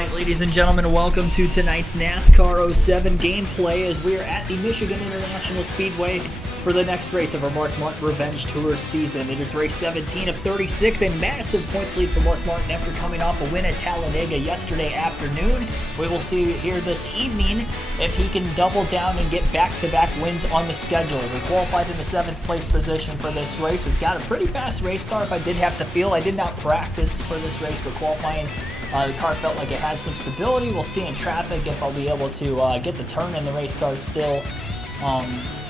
Alright, ladies and gentlemen, welcome to tonight's NASCAR 07 gameplay as we are at the Michigan International Speedway for the next race of our Mark Martin Revenge Tour season. It is race 17 of 36, a massive points lead for Mark Martin after coming off a win at Talladega yesterday afternoon. We will see here this evening if he can double down and get back-to-back wins on the schedule. We qualified in the 7th place position for this race. We've got a pretty fast race car, if I did have to feel. I did not practice for this race, but qualifying the car felt like it had some stability. We'll see in traffic if I'll be able to get the turn in the race car still.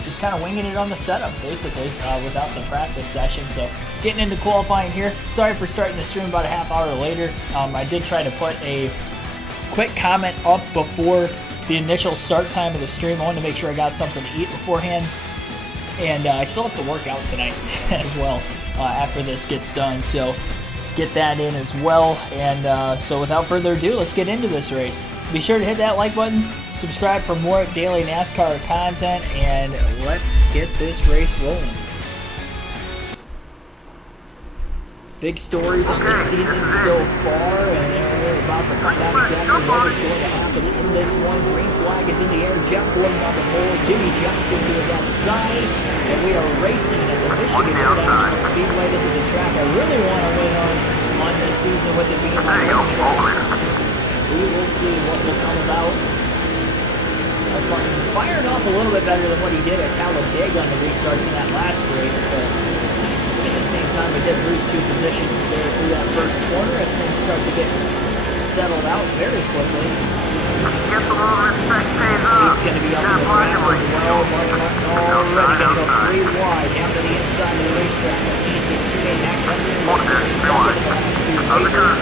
Just kind of winging it on the setup, basically, without the practice session. So getting into qualifying here. Sorry for starting the stream about a half hour later. I did try to put a quick comment up before the initial start time of the stream. I wanted to make sure I got something to eat beforehand. And I still have to work out tonight as well after this gets done. So get that in as well. And so without further ado, let's get into this race. Be sure to hit that like button, subscribe for more daily NASCAR content, and let's get this race rolling. Big stories on this season so far, and we're about to find out exactly what is going to happen in this one. Green flag is in the air. Jeff Gordon on the pole. Jimmy Johnson to his outside, and we are racing at the Michigan International Speedway. This is a track I really want to win on this season, with it being my home track. We will see what will come about. Martin firing off a little bit better than what he did at Talladega on the restarts in that last race, but at the same time, we did lose 2 positions there through that first corner as things start to get settled out very quickly. Speed's going to be up in the track as well. Martin already going to go 3 wide down to the inside of the racetrack. Underneath his teammate Matt Kensington, who's been second in the last 2 races.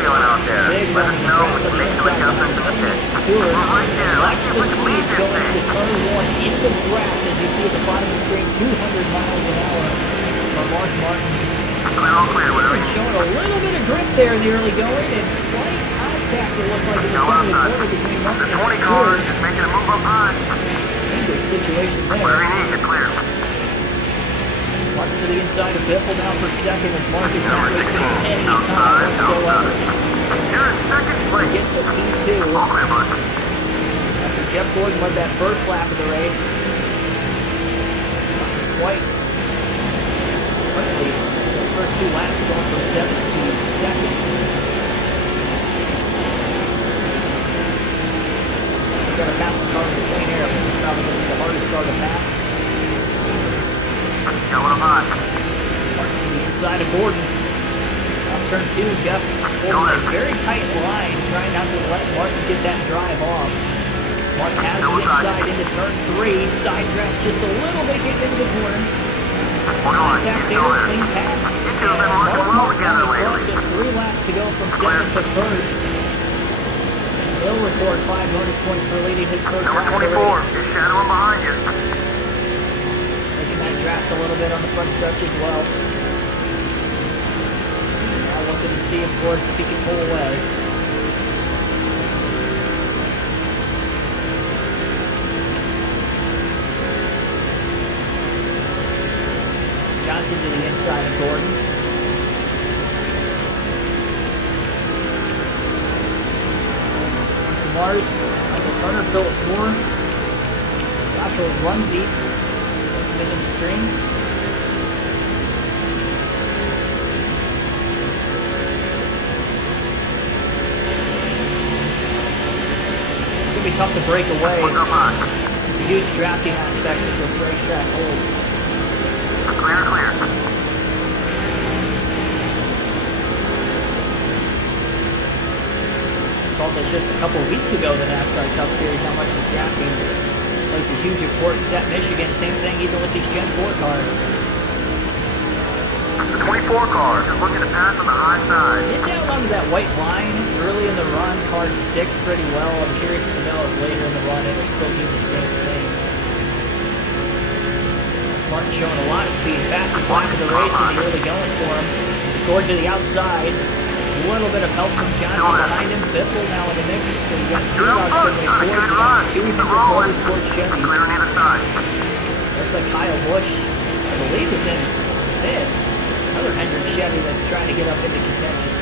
Big run in the track to the inside of Tony Stewart. Watch the speeds going into turn 1 in the draft as you see at the bottom of the screen, 200 miles an hour for Mark Martin. Showing a little bit of grip there in the early going, and slight contact it looked like in the center of the corner between Martin and Stewart. Dangerous situation there. Martin to the inside of Biffle now for second as Mark is not wasting any time whatsoever to get to P2. After Jeff Gordon led that first lap of the race, quite quickly. First 2 laps going from 7th to 2nd. We've got to pass the car in the clean air, which is probably going to be the hardest car to pass. Martin to the inside of Gordon. Up turn 2, Jeff Gordon, a very tight line, trying not to let Martin get that drive off. Martin has the inside into turn 3, side drafts just a little bit getting into the corner. Contact there, clean pass, and Martin down the front, just 3 laps to go from 2nd to 1st. He'll record 5 bonus points for leading his first lap of the race. Making that draft a little bit on the front stretch as well. Now looking to see, of course, if he can pull away. Johnson to the inside of Gordon. DeMars, Michael Turner, Philip Moore, Joshua Rumsey into the stream. It's going to be tough to break away. The huge drafting aspects that this racetrack holds. Clear. Saw this just a couple of weeks ago, the NASCAR Cup Series, how much the drafting plays a huge importance at Michigan. Same thing even with these Gen 4 cars. The 24 cars is looking to pass on the high side. Get down onto that white line early in the run. Car sticks pretty well. I'm curious to know if later in the run it'll still do the same thing. Martin showing a lot of speed. Fastest lap of the race in the early going for him. Gordon to the outside. A little bit of help from Johnson behind him. Biffle now in the mix. So you got 2 Australian Fords against 2 Hendrick Motorsports Chevys. Looks like Kyle Busch, I believe, is in 5th. Another Hendrick Chevy that's trying to get up into contention.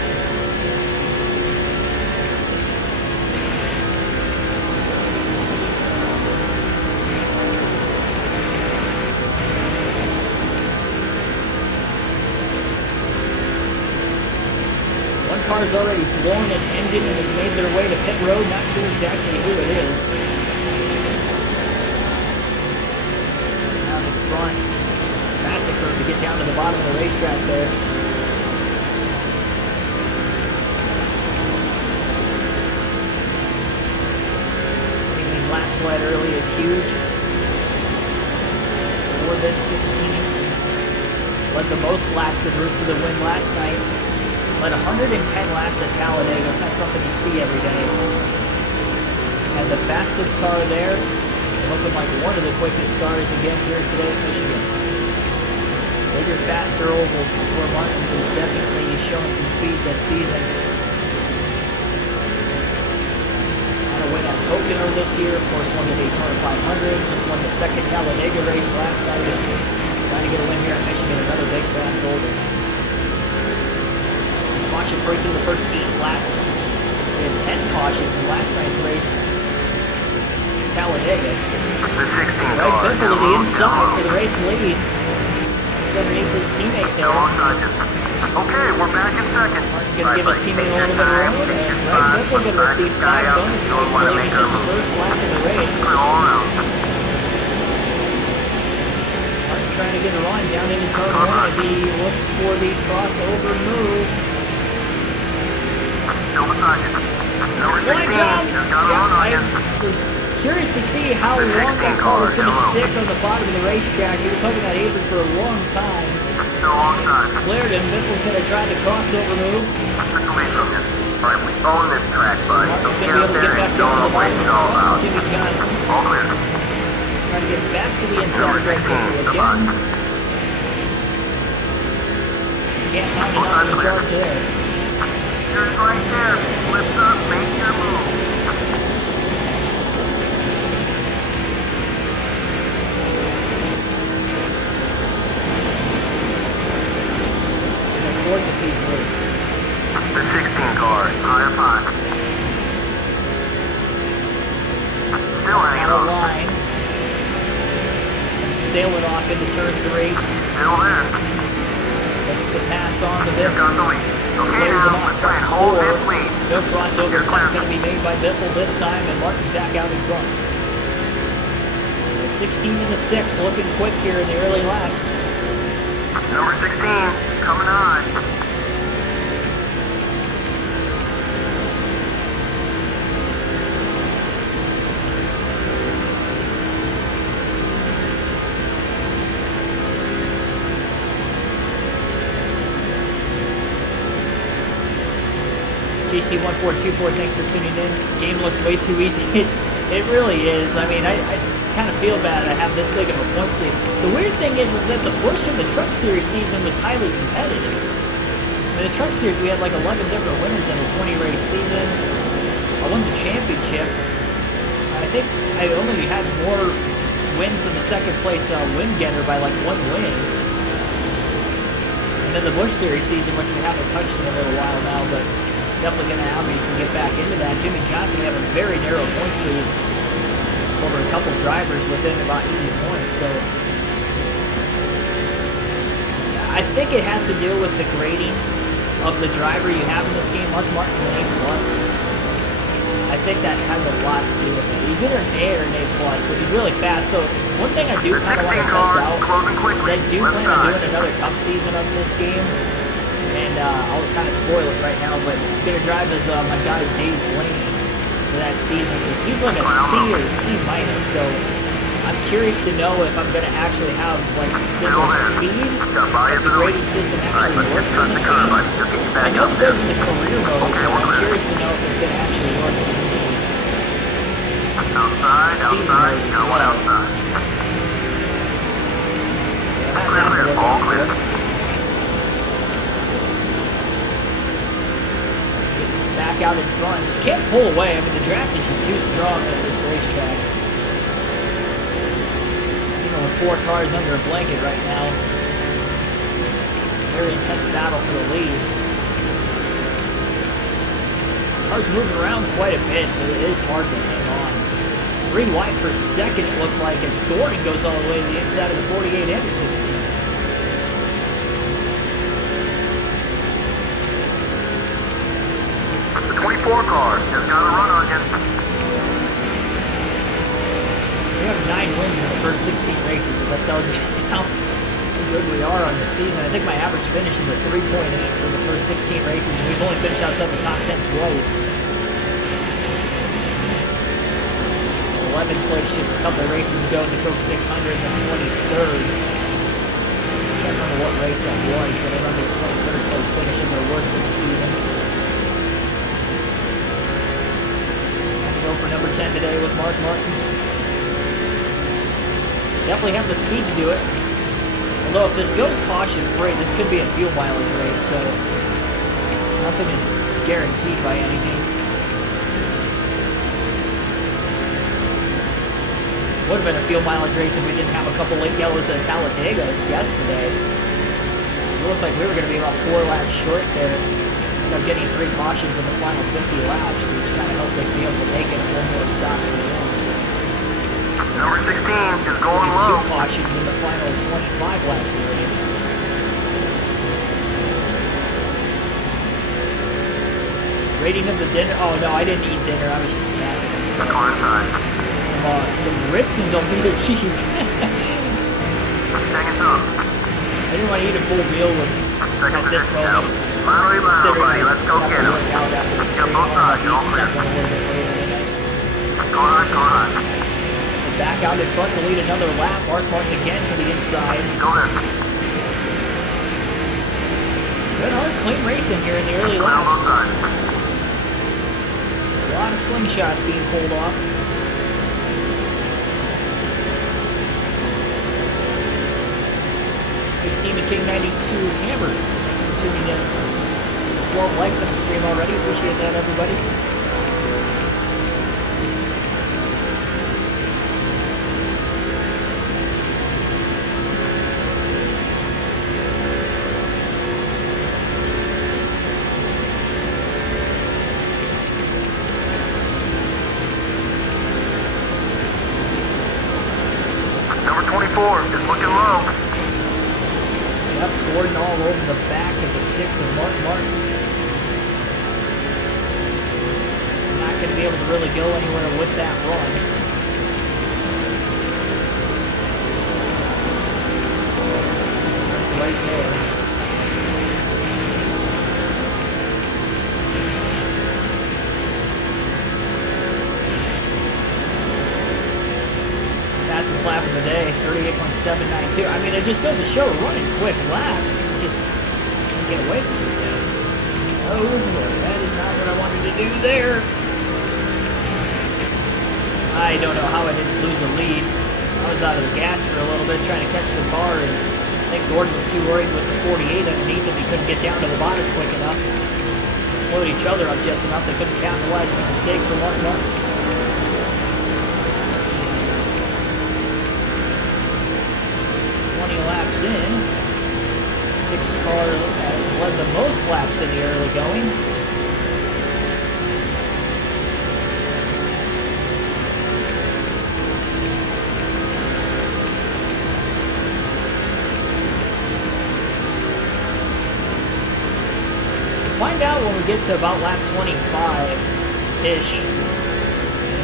car's already blown an engine and has made their way to pit road. Not sure exactly who it is. Down the front. Traffic curve to get down to the bottom of the racetrack there. Getting these laps led early is huge. For this 16. Led the most laps en route to the win last night. Led 110 laps at Talladega. It's not something you see every day. And the fastest car there, looking like one of the quickest cars again here today at Michigan. Bigger, faster ovals is where Martin is definitely showing some speed this season. Had a win at Pocono this year. Of course, won the Daytona 500. Just won the second Talladega race last night. Trying to get a win here at Michigan. Another big, fast oval. Caution break through the first 8 laps. We had 10 cautions in last night's race in Talladega. Greg Biffle to the inside for the race lead. He's underneath his teammate there. Okay, we're back in second. Martin going to give his teammate a little bit of room, and Greg Biffle going to receive 5 bonus points for leading his first lap of the race. Martin trying to get a run down into turn 1 as he looks for the crossover move. Slide job! Yeah, I was curious to see how long that car was going to stick on the bottom of the racetrack. He was holding that apron for a long time. Cleared him. Biffle's going to try the crossover move. We own this track, bud. Martin's going to be able to get back down to the bottom of Jimmy Johnson. Trying to get back to the inside of Greg Biffle again. Can't find enough of the charge there. Right there. Lift up, make your move. Avoid the P3. The 16 car, higher 5. Still hanging on. Line. And sail it off into turn 3. Still there. Looks to pass on the Biffle. Got the lead. Okay, Clears him now, off let's turn try and hold 4. this lead. No crossover attempt going to be made by Biffle this time, and Martin's back out in front. The 16 and the 6 looking quick here in the early laps. Number 16, coming on. JC1424, thanks for tuning in. Game looks way too easy. It really is. I mean, I kind of feel bad I have this big of a point lead. The weird thing is that the Busch and the Truck Series season was highly competitive. In the Truck Series, we had like 11 different winners in a 20-race season. I won the championship. I think I only had more wins than the second place win getter by like 1 win. And then the Busch Series season, which we haven't touched in a little while now, but definitely going to obviously get back into that. Jimmy Johnson, we have a very narrow points lead over a couple drivers within about 80 points. So I think it has to do with the grading of the driver you have in this game. Mark Martin's an A+. I think that has a lot to do with it. He's either an A or an A+, which is really fast. So one thing I do kind of want to test out is I do plan on doing another Cup season of this game. And I'll kind of spoil it right now, but I'm going to drive as my guy Dave Blaney for that season, because he's like a C or C-. So I'm curious to know if I'm going to actually have like similar speed, if the grading system actually works in this game. I know it does in the career mode, but I'm curious to know if it's going to actually work in the season mode as well. So we'll have to look out for it. Back out in front, just can't pull away. I mean, the draft is just too strong at this racetrack. Even with 4 cars under a blanket right now. Very intense battle for the lead. Cars moving around quite a bit, so it is hard to hang on. 3 wide per second, it looked like, as Gordon goes all the way to the inside of the 48 and the 16. 24 car. Just got a run on you. We have 9 wins in the first 16 races, so that tells you how good we are on the season. I think my average finish is a 3.8 for the first 16 races, and we've only finished outside the top 10 twice. 11th place just a couple races ago in the Coke 600, and then 23rd. I can't remember what race that was, but I remember the 23rd place finish is our worst of the season. Gonna go for number 10 today with Mark Martin. Definitely have the speed to do it. Although if this goes caution-free, this could be a fuel mileage race, so nothing is guaranteed by any means. Would have been a fuel mileage race if we didn't have a couple late yellows at Talladega yesterday. It looked like we were going to be about 4 laps short there. Ended up getting 3 cautions in the final 50 laps, which kind of helped us be able to make it one more stop to the end. Number 16 is going And 2 low. cautions in the final 25 laps of the race. Rating of the dinner. Oh no, I didn't eat dinner. I was just snacking and The stuff. car side. Some Ritz and Velveeta cheese. Second up. I didn't want to eat a full meal at this moment. Finally, Considering buddy. Let's go I have get to him. work out after the Get stream. both I'll sides. You're all eat clear. something a little bit later tonight. Go on. We're back out in front to lead another lap. Mark Martin again to the inside. Go there. Good hard clean racing here in the early Clear on both laps. sides. A lot of slingshots being pulled off. Nice Demon King 92 Hammer. Thanks for tuning in. 12 likes on the stream already. Appreciate that, everybody. Number 24 is looking low. Jeff Gordon all over the back of the 6 of Mark Martin. Not going to be able to really go anywhere with that run. Right there. Fastest lap of the day, 38.792. I mean, it just goes to show running quick laps. Just can't get away from these guys. Oh, that is not what I wanted to do there. I don't know how I didn't lose the lead. I was out of the gas for a little bit trying to catch the car, and I think Gordon was too worried with the 48 underneath him. He couldn't get down to the bottom quick enough. They slowed each other up just enough. They couldn't capitalize on the mistake for Mark Martin. 20 laps in. 6 car has led the most laps in the early going. We'll find out when we get to about lap 25-ish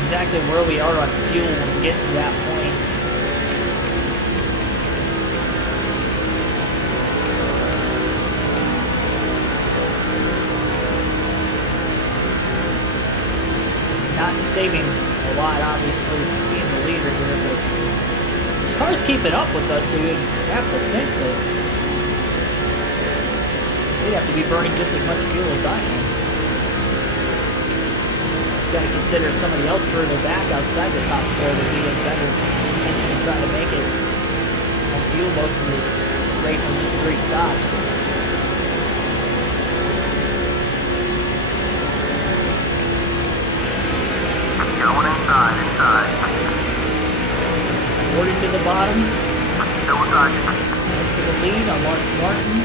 exactly where we are on fuel when we get to that point. Not saving a lot, obviously, being the leader here, but this car's keeping up with us, so you'd have to think that they'd have to be burning just as much fuel as I am. Just got to consider if somebody else further back outside the top 4 would be in better contention to try to make it on fuel most of this race on just 3 stops. Going inside. Gordon to the bottom. Still inside. Going for the lead on Mark Martin.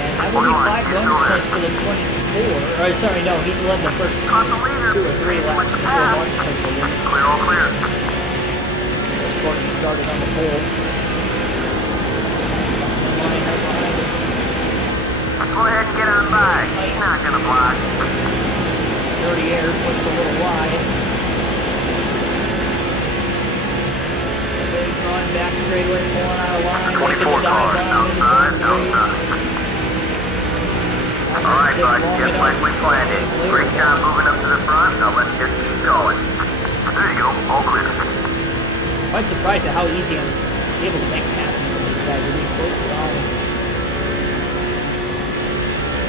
And I believe 5 bonus points for the 24. Or, sorry, no, he led the first 2 or 3 laps before Martin took the lead. Clear, all clear. This Gordon started on the pole. Go ahead and get on by. He's not gonna block. the air, pushed a little wide. Big run back straightaway, pulling out of line, making the dive bomb into turn 3. Alright, bud, just like we planned it. Great job moving up to the front. Now let's just keep going. There you go, all clear. Quite surprised at how easy I'm able to make passes with these guys, to be completely honest.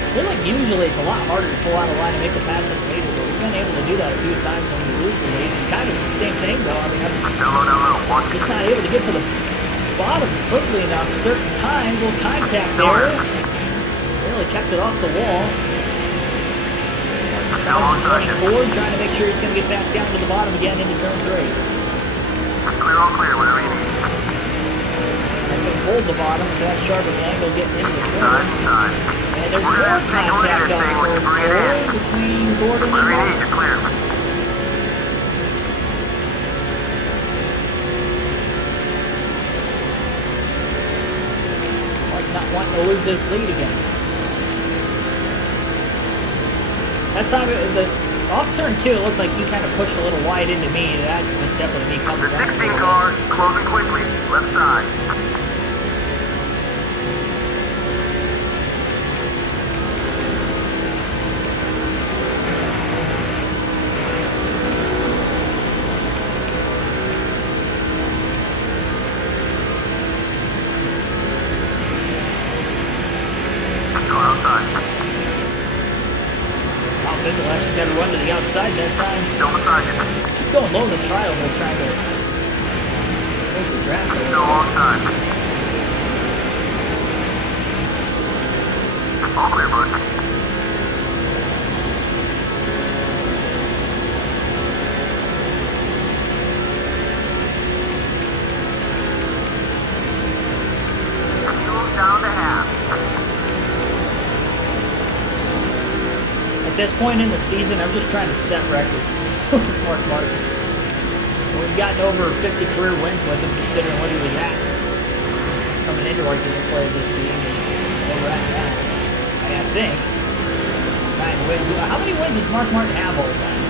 I feel like usually it's a lot harder to pull out a line and make the pass than later, but we've been able to do that a few times when we lose the lead. And kind of the same thing, though. I mean, I'm just not able to get to the bottom quickly enough certain times. A little contact there. Really kept it off the wall. Trying 24, trying to make sure he's going to get back down to the bottom again into turn 3. Clear, all clear, whatever you need. I can hold the bottom for that sharp of an angle getting into the corner. And there's more contact on turn 4 between Gordon and Mark. Clear. Mark not wanting to lose this lead again. That time, off turn 2, it looked like he kind of pushed a little wide into me. That was definitely me coming The back. 16 car, closing quickly, left side. Car outside. Mitchell actually got to run to the outside that time. Still beside you. Keep going low in the trial, though, trying to make the draft a Still little. alongside. All clear, bud. Fuel down to half. At this point in the season, I'm just trying to set records with Mark Martin. We've gotten over 50 career wins with him, considering what he was at coming into our gameplay of this game, and where we're at now. I think 9 wins. How many wins does Mark Martin have all the time?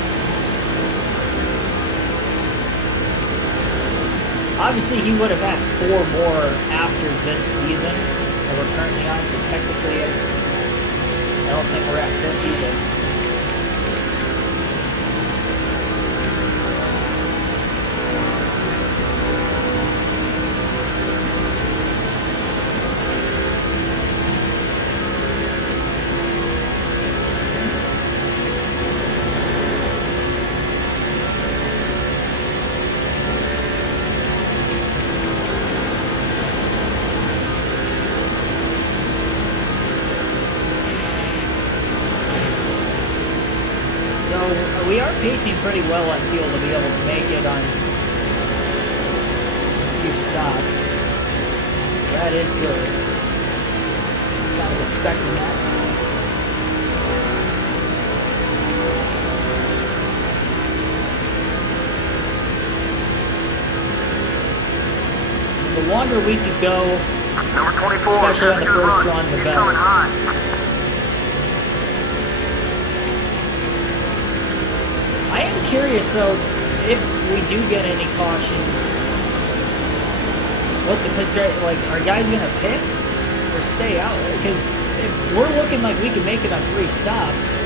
Obviously, he would have had 4 more after this season that we're currently on, so technically, I don't think we're at 50, but we are pacing pretty well on field to be able to make it on a few stops. So that is good. Just kind of expecting that. The longer we could go, Number 24, especially on the first run, the better. Coming high. I am curious, though, if we do get any cautions, what the pit straight, like, are guys going to pit or stay out? Because if we're looking like we can make it on 3 stops,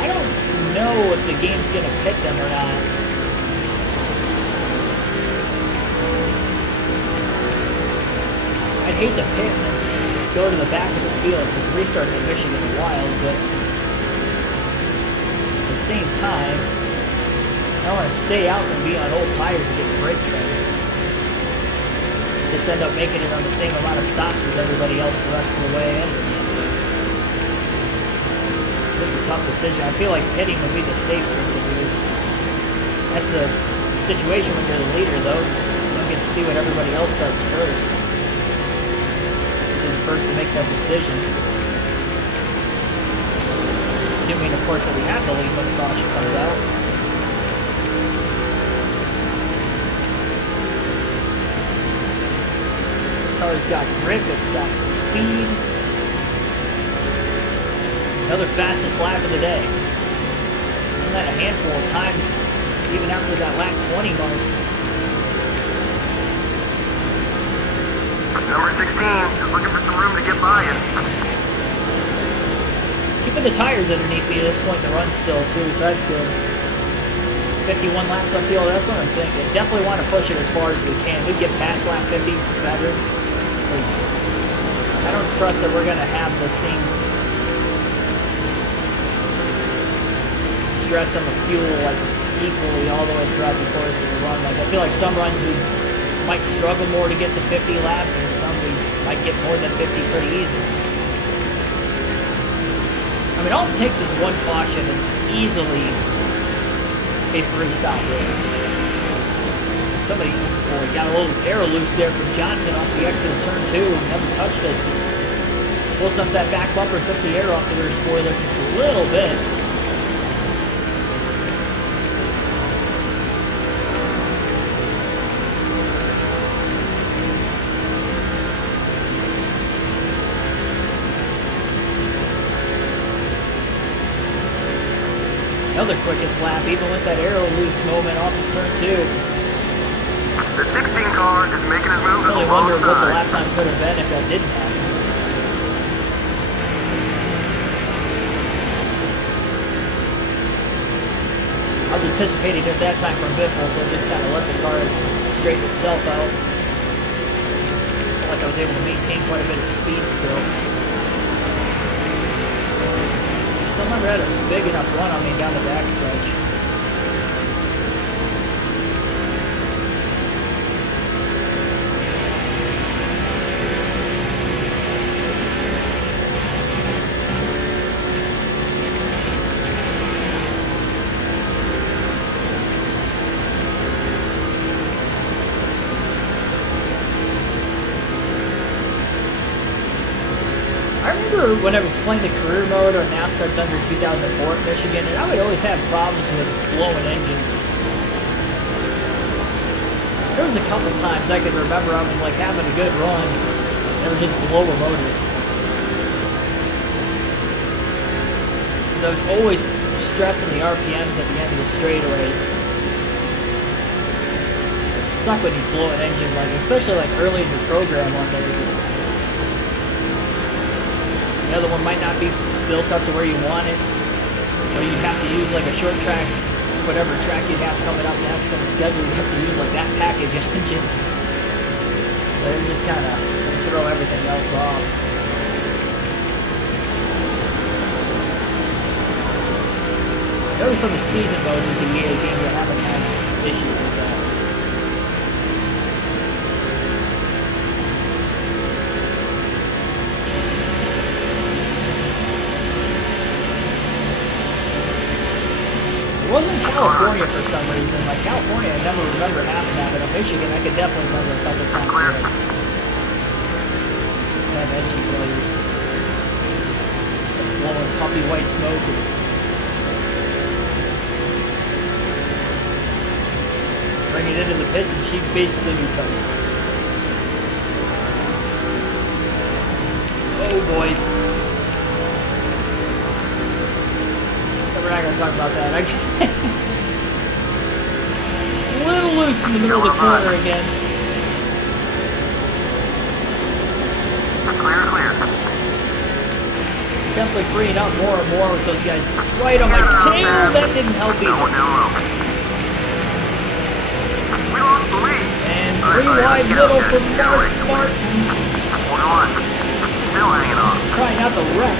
I don't know if the game's going to pit them or not. I'd hate to pit and then go to the back of the field because restarts at Michigan are wild, but at the same time, I don't want to stay out and be on old tires and get brake trained. Just end up making it on the same amount of stops as everybody else the rest of the way anyway, so it's a tough decision. I feel like pitting would be the safe thing to do. That's the situation when you're the leader, though. You don't get to see what everybody else does first. You're the first to make that decision. Assuming, of course, that we have the lead when the caution comes out. This car's got grip, it's got speed. Another fastest lap of the day. done that a handful of times, even after that lap 20 mark. Number 16, just looking for some room to get by you. Keeping the tires underneath me at this point in the run still, too, so that's good. 51 laps on field, that's what I'm thinking. Definitely want to push it as far as we can. We get past lap 50 better, because I don't trust that we're going to have the same stress on the fuel like equally all the way throughout the course of the run. Like I feel like some runs we might struggle more to get to 50 laps, and some we might get more than 50 pretty easy. I mean, all it takes is one caution, and it's easily a 3-stop race. Somebody got a little arrow loose there from Johnson off the exit of turn 2. Never touched us. Close up that back bumper, took the air off the rear spoiler just a little bit. Another quickest lap, even with that arrow loose moment off of turn 2. The 16 car is making his move to the I really wrong wonder what the side. lap time could have been if that didn't happen. I was anticipating at that time from Biffle, so I just kind of let the car straighten itself out. Felt like I was able to maintain quite a bit of speed still. Still never had a big enough run on me down the backstretch. I remember when I was playing the career mode on NASCAR Thunder 2004 at Michigan, and I would always have problems with blowing engines. There was a couple times I could remember I was like having a good run, and it was just blow a motor. Because I was always stressing the RPMs at the end of the straightaways. It sucked when you blow an engine, like especially like early in your program on there, because the other one might not be built up to where you want it, or you have to use like a short track, whatever track you have coming up next on the schedule, you have to use like that package engine. So it just kind of throw everything else off. Notice some of the season modes with the EA games that haven't had issues with that. It wasn't California for some reason. Like California, I never remember having that, but in Michigan, I could definitely remember a couple times where just had engine failures. Just like blowing puffy white smoke. Bring it into the pits, and she'd basically be toast. Oh boy. We're not going to talk about that. I can't. A little loose in the middle of the corner again. Clear. Definitely freeing up more and more with those guys right on my tail. That didn't help either. We lost the lead. And 3 wide middle for Martin. Hold on. Still hanging on. Trying not to wreck.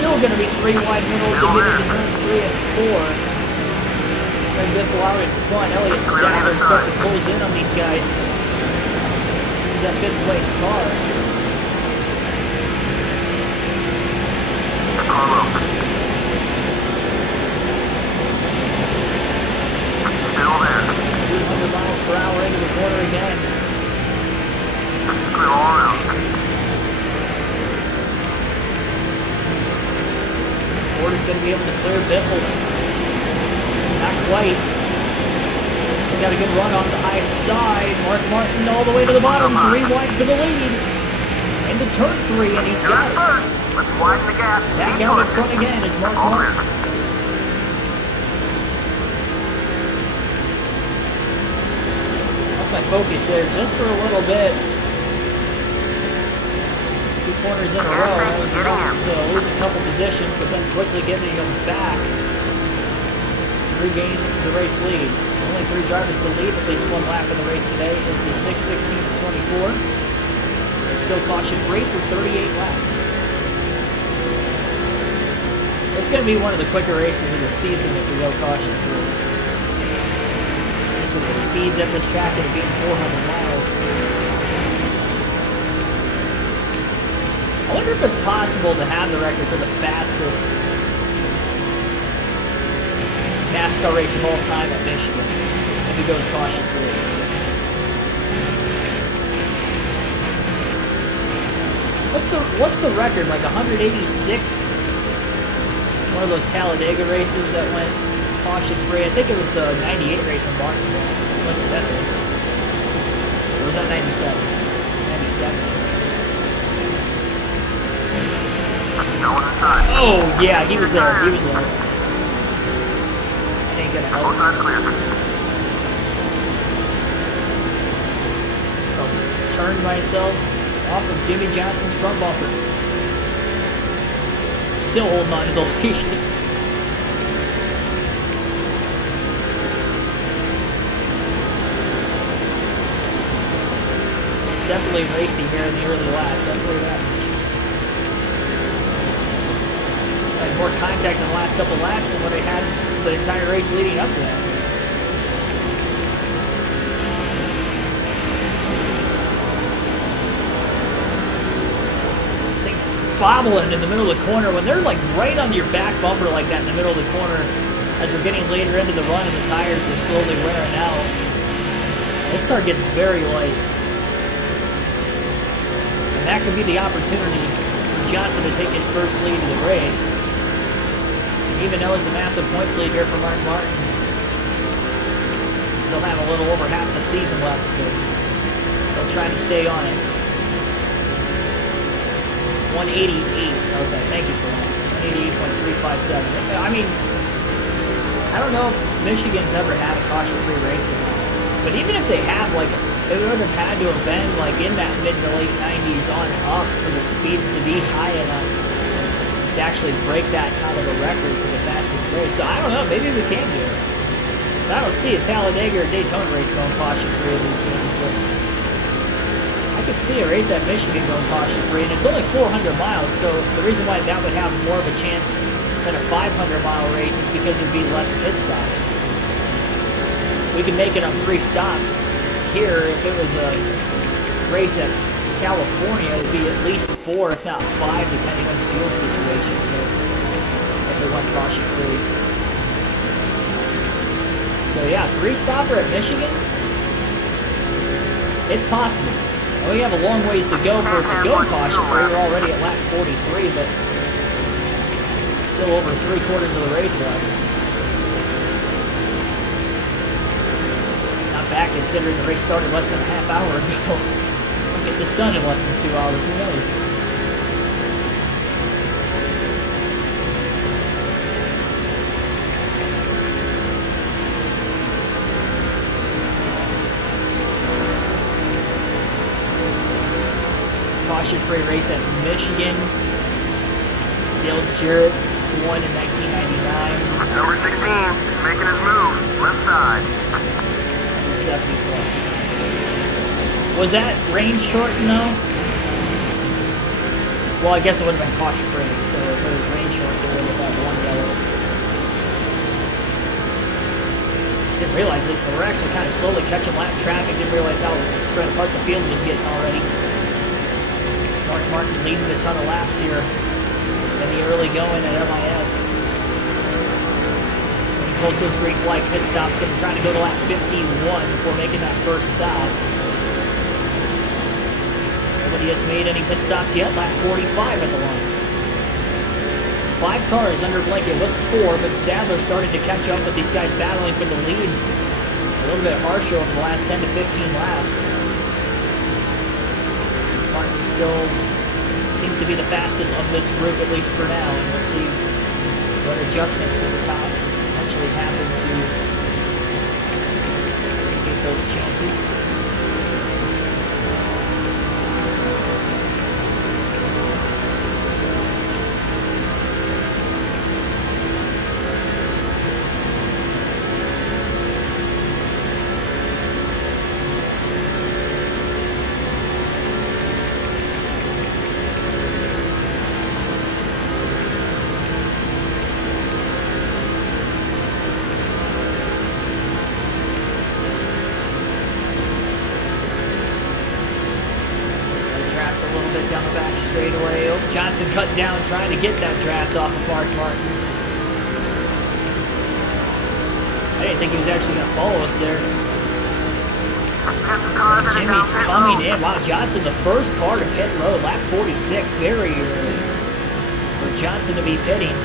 Still going to be 3 wide middles and get into turns 3 and 4. Greg Biffle out in front. Elliott Sadler starting to close in on these guys. He's that 5th place car. Still there. 200 miles per hour into the corner again. Clear all around. Gordon's going to be able to clear Biffle. Not quite. We got a good run off the high side. Mark Martin all the way to the bottom. 3 wide for the lead. Into turn 3, and he's got it. Let's widen the gap. Back out in front again is Mark Martin. my focus there just for a little bit. 2 corners in a row. That was enough to lose a couple positions, but then quickly getting them back to regain the race lead. Only 3 drivers to lead at least 1 lap in the race today is the 6, 16, and 24. It's still caution-free through 38 laps. It's going to be one of the quicker races of the season if we go caution-free. Just with the speeds at this track and it being 400 miles. I wonder if it's possible to have the record for the fastest NASCAR race of all time at Michigan if it goes caution-free. What's the record? Like 186? One of those Talladega races that went caution-free. I think it was the 98 race in Martinsville, coincidentally. Or was that 97? 97. Oh, yeah, he was there. He was there. I ain't gonna help. I'll turn myself off of Jimmy Johnson's front bumper. Still holding on to the lead. It's definitely racing here in the early laps, I'll tell you that much. I had more contact in the last couple laps than what I had the entire race leading up to that. Bobbling in the middle of the corner when they're like right on your back bumper like that in the middle of the corner as we're getting later into the run and the tires are slowly wearing out. This car gets very light. And that could be the opportunity for Johnson to take his first lead of the race. Even though it's a massive points lead here for Martin Martin. Still have a little over half the season left, so still trying to stay on it. 188. Okay, thank you for that. 188.357. I mean, I don't know if Michigan's ever had a caution-free race or not. But even if they have, like, it would have had to have been, like, in that mid to late 90s on up for the speeds to be high enough to actually break that kind of a record for the fastest race. So I don't know, maybe we can do it. So I don't see a Talladega or Daytona race going caution-free in these games, but I could see a race at Michigan going caution-free, and it's only 400 miles, so the reason why that would have more of a chance than a 500-mile race is because it would be less pit stops. We could make it on 3 stops. Here, if it was a race at California, it would be at least 4, if not 5, depending on the fuel situation, so if it went caution-free. So yeah, 3-stopper at Michigan, it's possible. We have a long ways to go for it to go caution-free. We're already at lap 43, but still over 3/4 of the race left. Not bad considering the race started less than a half hour ago. I'll get this done in less than 2 hours, who knows? Caution-free race at Michigan. Dale Jarrett won in 1999. Number 16, making his move, left side. 170 plus. Was that range shortened though? Well, I guess it would have been caution-free, so if it was range shortened, it would have had 1 yellow. Didn't realize this, but we're actually kind of slowly catching lap traffic. Didn't realize how spread apart the field was getting already. Mark Martin leading a ton of laps here in the early going at MIS. When he close those green flag pit stops, going to try to go to lap 51 before making that first stop. Nobody has made any pit stops yet. Lap 45 at the line. 5 cars under blanket. It was 4, but Sadler started to catch up with these guys battling for the lead. A little bit harsher over the last 10 to 15 laps. Martin still seems to be the fastest of this group, at least for now, and we'll see what adjustments at the top potentially happen to get those chances. back straightaway. Oh, Johnson cut down trying to get that draft off of Mark Martin. I didn't think he was actually going to follow us there. Jimmy's coming in. Wow, Johnson, the first car to pit road, lap 46, very early for Johnson to be pitting.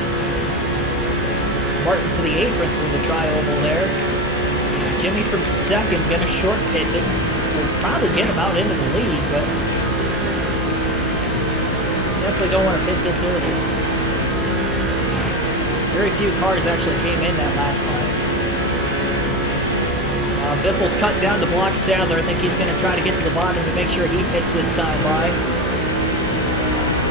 Martin to the apron through the tri-oval there. Jimmy from second, gonna short pit. This will probably get him out into the lead, but definitely don't want to pit this early. Very few cars actually came in that last time. Biffle's cut down to block Sadler. I think he's going to try to get to the bottom to make sure he pits this time by.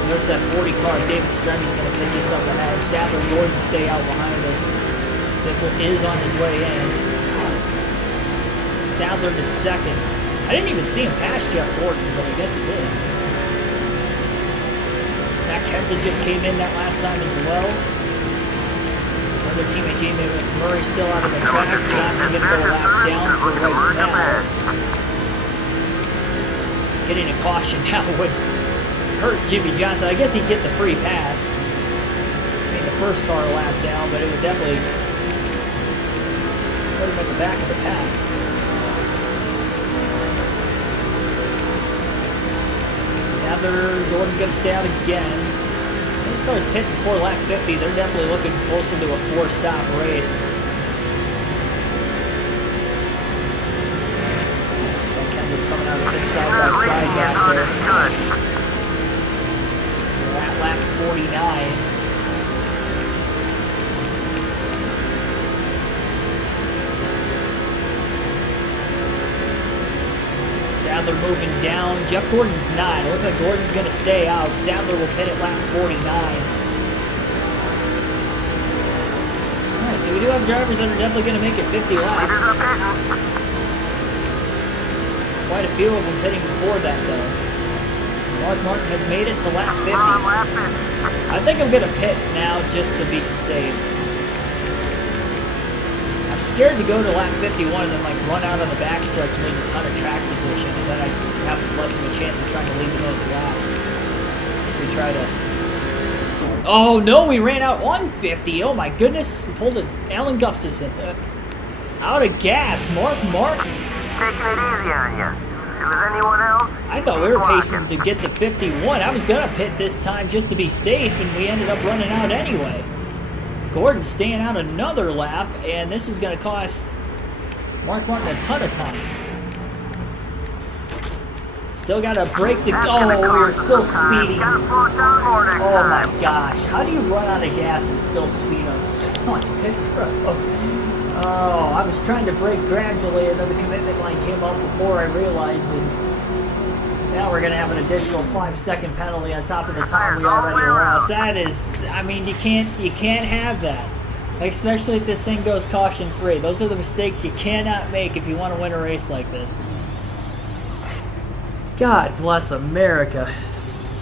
Notice that 40 car. David Stremmy's going to pit just up ahead. Sadler and Gordon stay out behind us. Biffle is on his way in. Sadler to second. I didn't even see him pass Jeff Gordon, but I guess he did. Matt Kenza just came in that last time as well. Another teammate, Jamie Murray, still out of the track. Johnson going to go a lap down for right now. Getting a caution now would hurt Jimmy Johnson. I guess he'd get the free pass. I mean, the first car a lap down, but it would definitely put him at the back of the pack. Sadler, Gordon going to stay out again. These cars pit before lap 50. They're definitely looking closer to a 4-stop race. So Kendra's coming out of the pit side by side back there. We're at lap 49. Sadler moving down. Jeff Gordon's not. It looks like Gordon's going to stay out. Sadler will pit at lap 49. Alright, so we do have drivers that are definitely going to make it 50 laps. Quite a few of them pitting before that, though. Mark Martin has made it to lap 50. I think I'm going to pit now just to be safe. I'm scared to go to lap 51 and then run out on the backstretch and lose a ton of track position, and then I have less of a chance of trying to lead the most laps. As we try to. Oh no, we ran out on 50. Oh my goodness, pulled an Alan Gustafson out of gas. Mark Martin taking it easy on you. If there's anyone else, I thought we were pacing to get to 51. I was gonna pit this time just to be safe, and we ended up running out anyway. Gordon staying out another lap, and this is going to cost Mark Martin a ton of time. Still got to break the... Oh, we're still speeding. Oh my gosh. How do you run out of gas and still speed on pit road? Oh, I was trying to brake gradually, and then the commitment line came up before I realized it. Now we're going to have an additional 5-second penalty on top of the time we already lost. That is, I mean, you can't have that. Especially if this thing goes caution-free. Those are the mistakes you cannot make if you want to win a race like this. God bless America.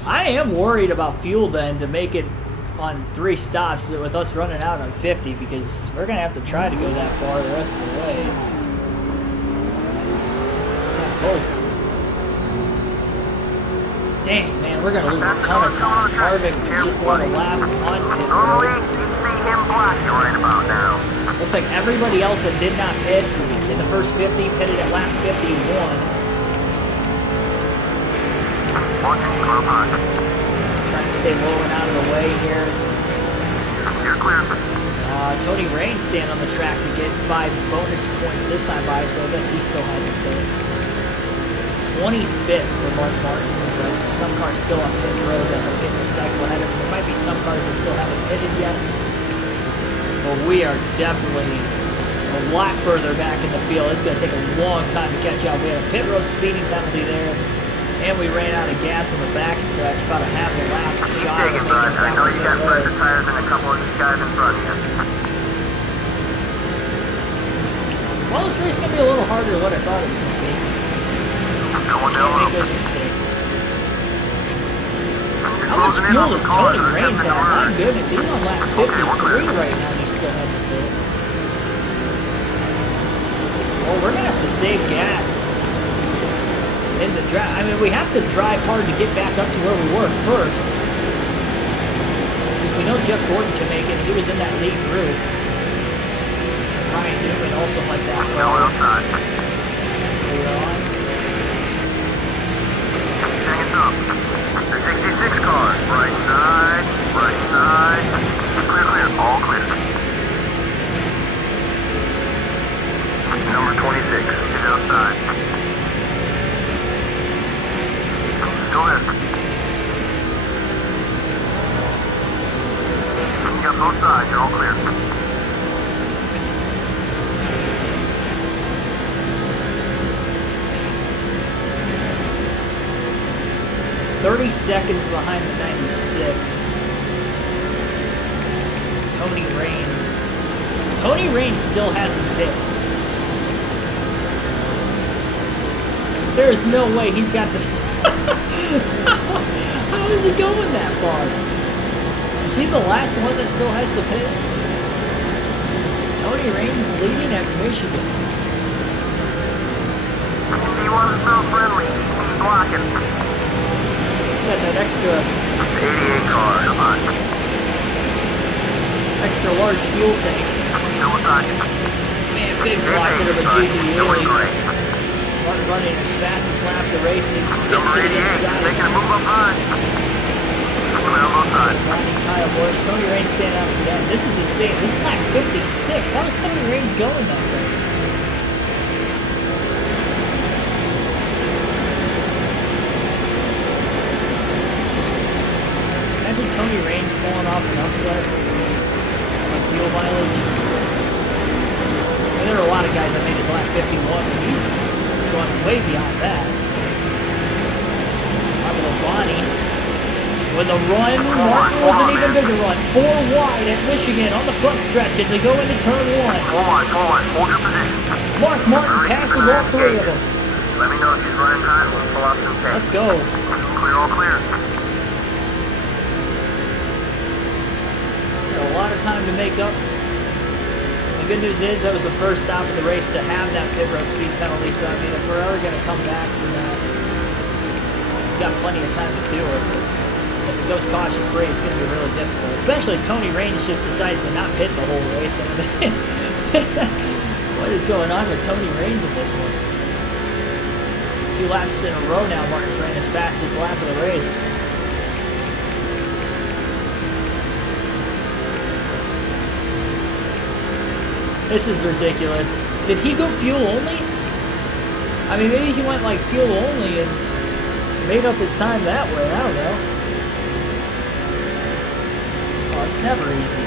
I am worried about fuel then to make it on 3 stops with us running out on 50, because we're going to have to try to go that far the rest of the way. It's kind of cold. Dang, man, we're going to lose a ton of time. Harvick just won a lap on pit road. Looks like everybody else that did not pit in the first 50 pitted at lap 51. Trying to stay low and out of the way here. Tony Rain staying on the track to get 5 bonus points this time by, so I guess he still hasn't pit. 25th for Mark Martin. But some cars still on pit road that will get the cycle ahead of them. There might be some cars that still haven't pitted yet. But we are definitely a lot further back in the field. It's going to take a long time to catch up. We had a pit road speeding penalty there. And we ran out of gas on the backstretch, about a half a lap shot of making it I know you got further tires than a couple of these guys in front of you. Well, this race is going to be a little harder than what I thought it was going to be. Can't make those mistakes. How much fuel does Tony Raines have? My goodness, he's on lap 53 right now and he still hasn't pit. Oh, we're going to have to save gas. in the draft. I mean, we have to drive hard to get back up to where we were first. Because we know Jeff Gordon can make it. He was in that lead group. Ryan Newman also like that. No outside. We're on. Seconds up. There's 66 cars. Right side. Right side. Clear, clear. All clear. Number 26 is outside. Go ahead. You got both sides. You're all clear. 30 seconds behind the 96. Tony Raines. Tony Raines still hasn't hit. There is no way he's got the... How is he going that far? Is he the last one that still has to pit? Tony Raines leading at Michigan. He wasn't so friendly. He's blocking. Got that extra... 88 car. Come on. Extra large fuel tank. No side. Man, big block there of a GD80. Martin running his fastest lap of the race to get Number to the 88, inside. making a move up high. Clear on both sides. Ronnie Kyle Busch. Tony Raines standing out again. This is insane. This is lap 56. How is Tony Raines going that way? Imagine Tony Raines pulling off an upset on fuel mileage. And there are a lot of guys that made his lap 51, but he's going way beyond that. Pablo Bonnie with a run. Martin with an even bigger run. 4 wide at Michigan on the front stretch as they go into turn 1. Hold your position. Mark Martin passes all 3 of them. Let me know if he's running time. We'll pull out some tanks. Let's go. Clear, all clear. Got a lot of time to make up. The good news is that was the first stop of the race to have that pit road speed penalty, so I mean, if we're ever going to come back from that, we've got plenty of time to do it. If it goes caution free, it's going to be really difficult. Especially if Tony Raines just decides to not pit the whole race. I mean, what is going on with Tony Raines in this one? 2 laps in a row now, Martin's ran his fastest lap of the race. This is ridiculous. Did he go fuel only? I mean, maybe he went like fuel only and made up his time that way. I don't know. Oh, it's never easy.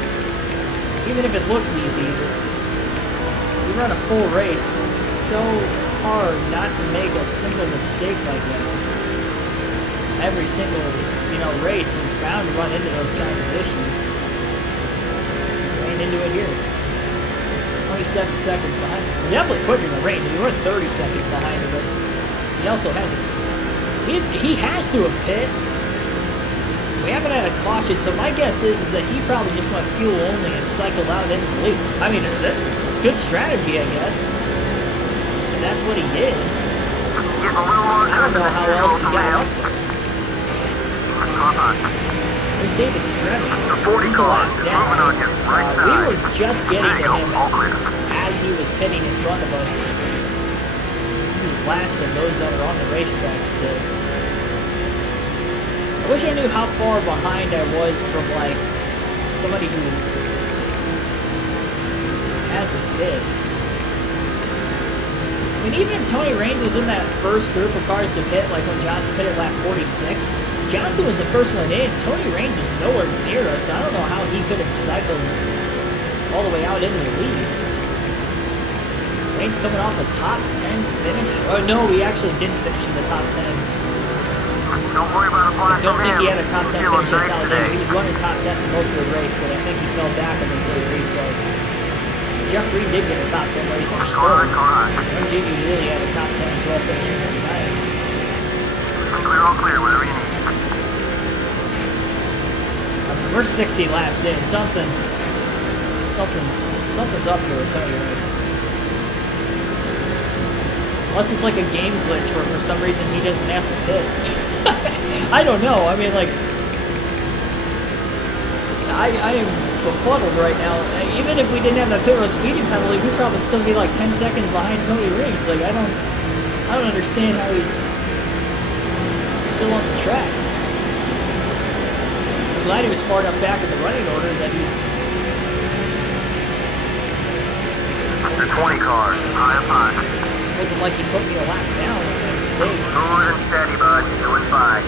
Even if it looks easy, you run a full race, it's so hard not to make a single mistake like that. Every single, race is bound to run into those kinds of issues. Ran into it here. 27 seconds behind him. We're definitely quicker than Raines. We were 30 seconds behind him, but he also has it. He has to have pit. We haven't had a caution, so my guess is that he probably just went fuel only and cycled out into the lead. I mean, it's good strategy, I guess. And that's what he did. I don't know how else he got up there. There's David Stremme. He's a lap down. We were just getting to him as he was pitting in front of us. He was last of those that are on the racetrack still. I wish I knew how far behind I was from, like, somebody who hasn't pit. I mean, even if Tony Raines was in that first group of cars to pit, like when Johnson pitted lap 46, Johnson was the first one in. Tony Raines was nowhere near us. I don't know how he could have cycled all the way out into the lead. Raines coming off a top 10 finish. Oh, no, he actually didn't finish in the top 10. Don't worry about I don't think he had a top 10 finish at Talladega. He was running top 10 for most of the race, but I think he fell back on those late restarts. Jeff Reed did get a top 10 where he finished third. MJD really had a top 10 as well, finishing 99. Clear, all clear, whatever you need. I mean, we're 60 laps in. Something's up here with Tony Raines. Unless it's like a game glitch where for some reason he doesn't have to pit. I don't know. I mean, like, I am befuddled right now. Even if we didn't have that pit road speeding penalty, we'd probably still be like 10 seconds behind Tony Rings. Like, I don't understand how he's still on the track. I'm glad he was far enough back in the running order that he's... The 20 cars, high up high. It wasn't like he put me a lap down by mistake. Smooth and steady, bud. Doing fine.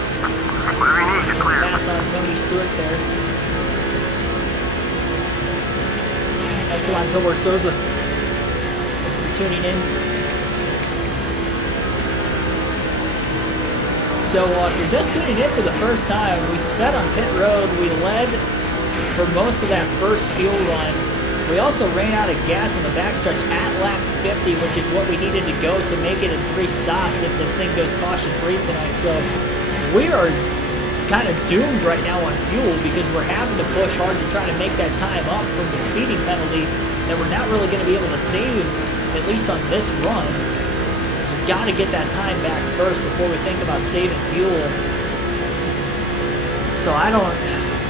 Whatever you need, you're clear. Pass on Tony Stewart there. Esteban Tobar Souza. Thanks for tuning in. So if you're just tuning in for the first time, we sped on pit road. We led for most of that first fuel run. We also ran out of gas in the backstretch at lap 50, which is what we needed to go to make it in 3 stops if this thing goes caution-free tonight. So we are kind of doomed right now on fuel because we're having to push hard to try to make that time up from the speeding penalty that we're not really going to be able to save, at least on this run. So we've got to get that time back first before we think about saving fuel. So I don't...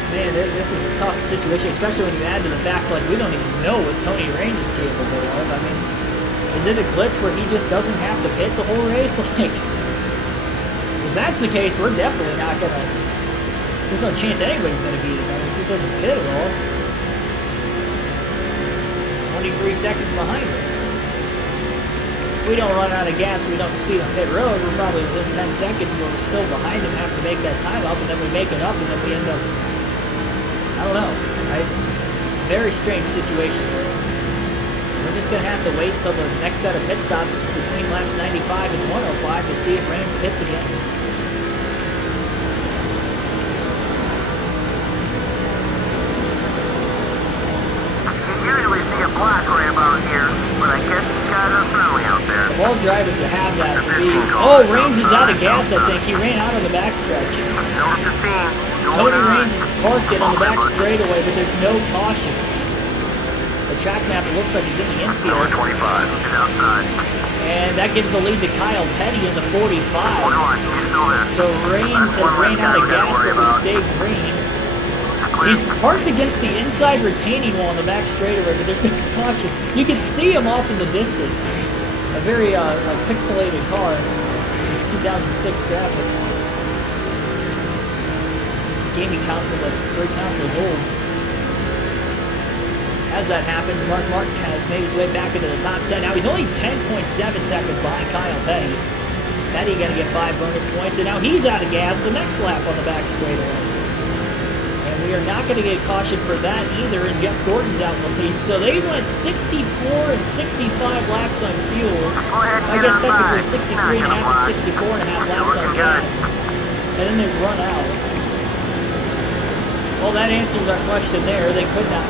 Man, this is a tough situation, especially when you add to the fact, like, we don't even know what Tony Raines is capable of. I mean, is it a glitch where he just doesn't have to pit the whole race? Like, so if that's the case, we're definitely not going to... There's no chance anybody's going to beat him. I mean, if he doesn't pit at all. 23 seconds behind him. If we don't run out of gas, we don't speed on pit road, we're probably within 10 seconds where we're still behind him, have to make that time up, and then we make it up, and then we end up... I don't know. It's a very strange situation here. We're just going to have to wait until the next set of pit stops between laps 95 and 105 to see if Raines pits again. You usually see a black ramp out here, but I guess these guys are friendly out there. Of all drivers to have that to be... Oh, Raines is out of gas, I think. He ran out of the backstretch. Notice the scene. Tony Raines is parked it on the back straightaway, but there's no caution. The track map looks like he's in the infield. Number 25 is outside. And that gives the lead to Kyle Petty in the 45. So Raines has ran out of gas, but we stay green. He's parked against the inside retaining wall on the back straightaway, but there's no caution. You can see him off in the distance. A very like pixelated car. It's 2006 graphics. Gaming console that's 3 consoles old. As that happens, Mark Martin has made his way back into the top 10. Now he's only 10.7 seconds behind Kyle Petty. Petty going to get 5 bonus points, and now he's out of gas the next lap on the back straightaway. And we are not going to get caution for that either, and Jeff Gordon's out in the lead. So they went 64 and 65 laps on fuel. I guess technically 63 and a half and 64 and a half laps on gas. And then they run out. Well, that answers our question there. They could not.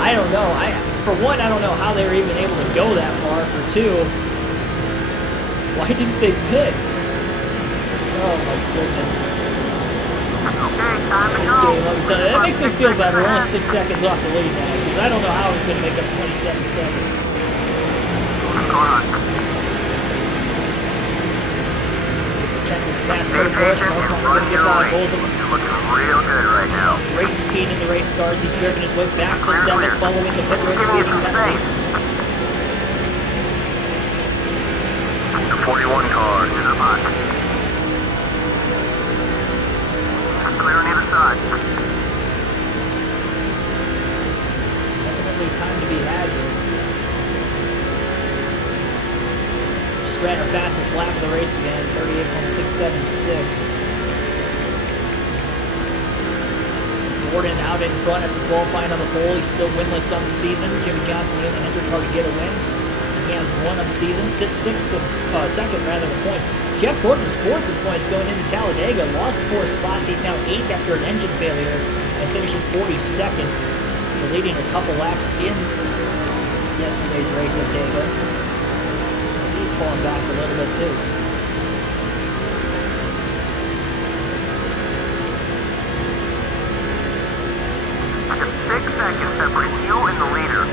I don't know. For one, I don't know how they were even able to go that far. For two, why didn't they pit? Oh my goodness. This game, let me tell you, that makes me feel better. We're only 6 seconds off the lead now, because I don't know how he's going to make up 27 seconds. Pass code push, Mark going to get by both of them. Real good right now. Great speed in the race cars. He's driven his way back to 7th following the pit road speeding penalty. The 41 car is up high. Clear on either side. Definitely time to be had here. Just ran our fastest lap of the race again, 38.676. Gordon out in front after qualifying on the pole. He's still winless on the season. Jimmy Johnson in the Hendrick car to get a win. He has 1 on the season, sits second rather than points. Jeff Gordon was 4th in points going into Talladega, lost 4 spots. He's now 8th after an engine failure and finishing 42nd, leading a couple laps in yesterday's race at Dega. He's falling back a little bit too. Seconds separating you and the leader.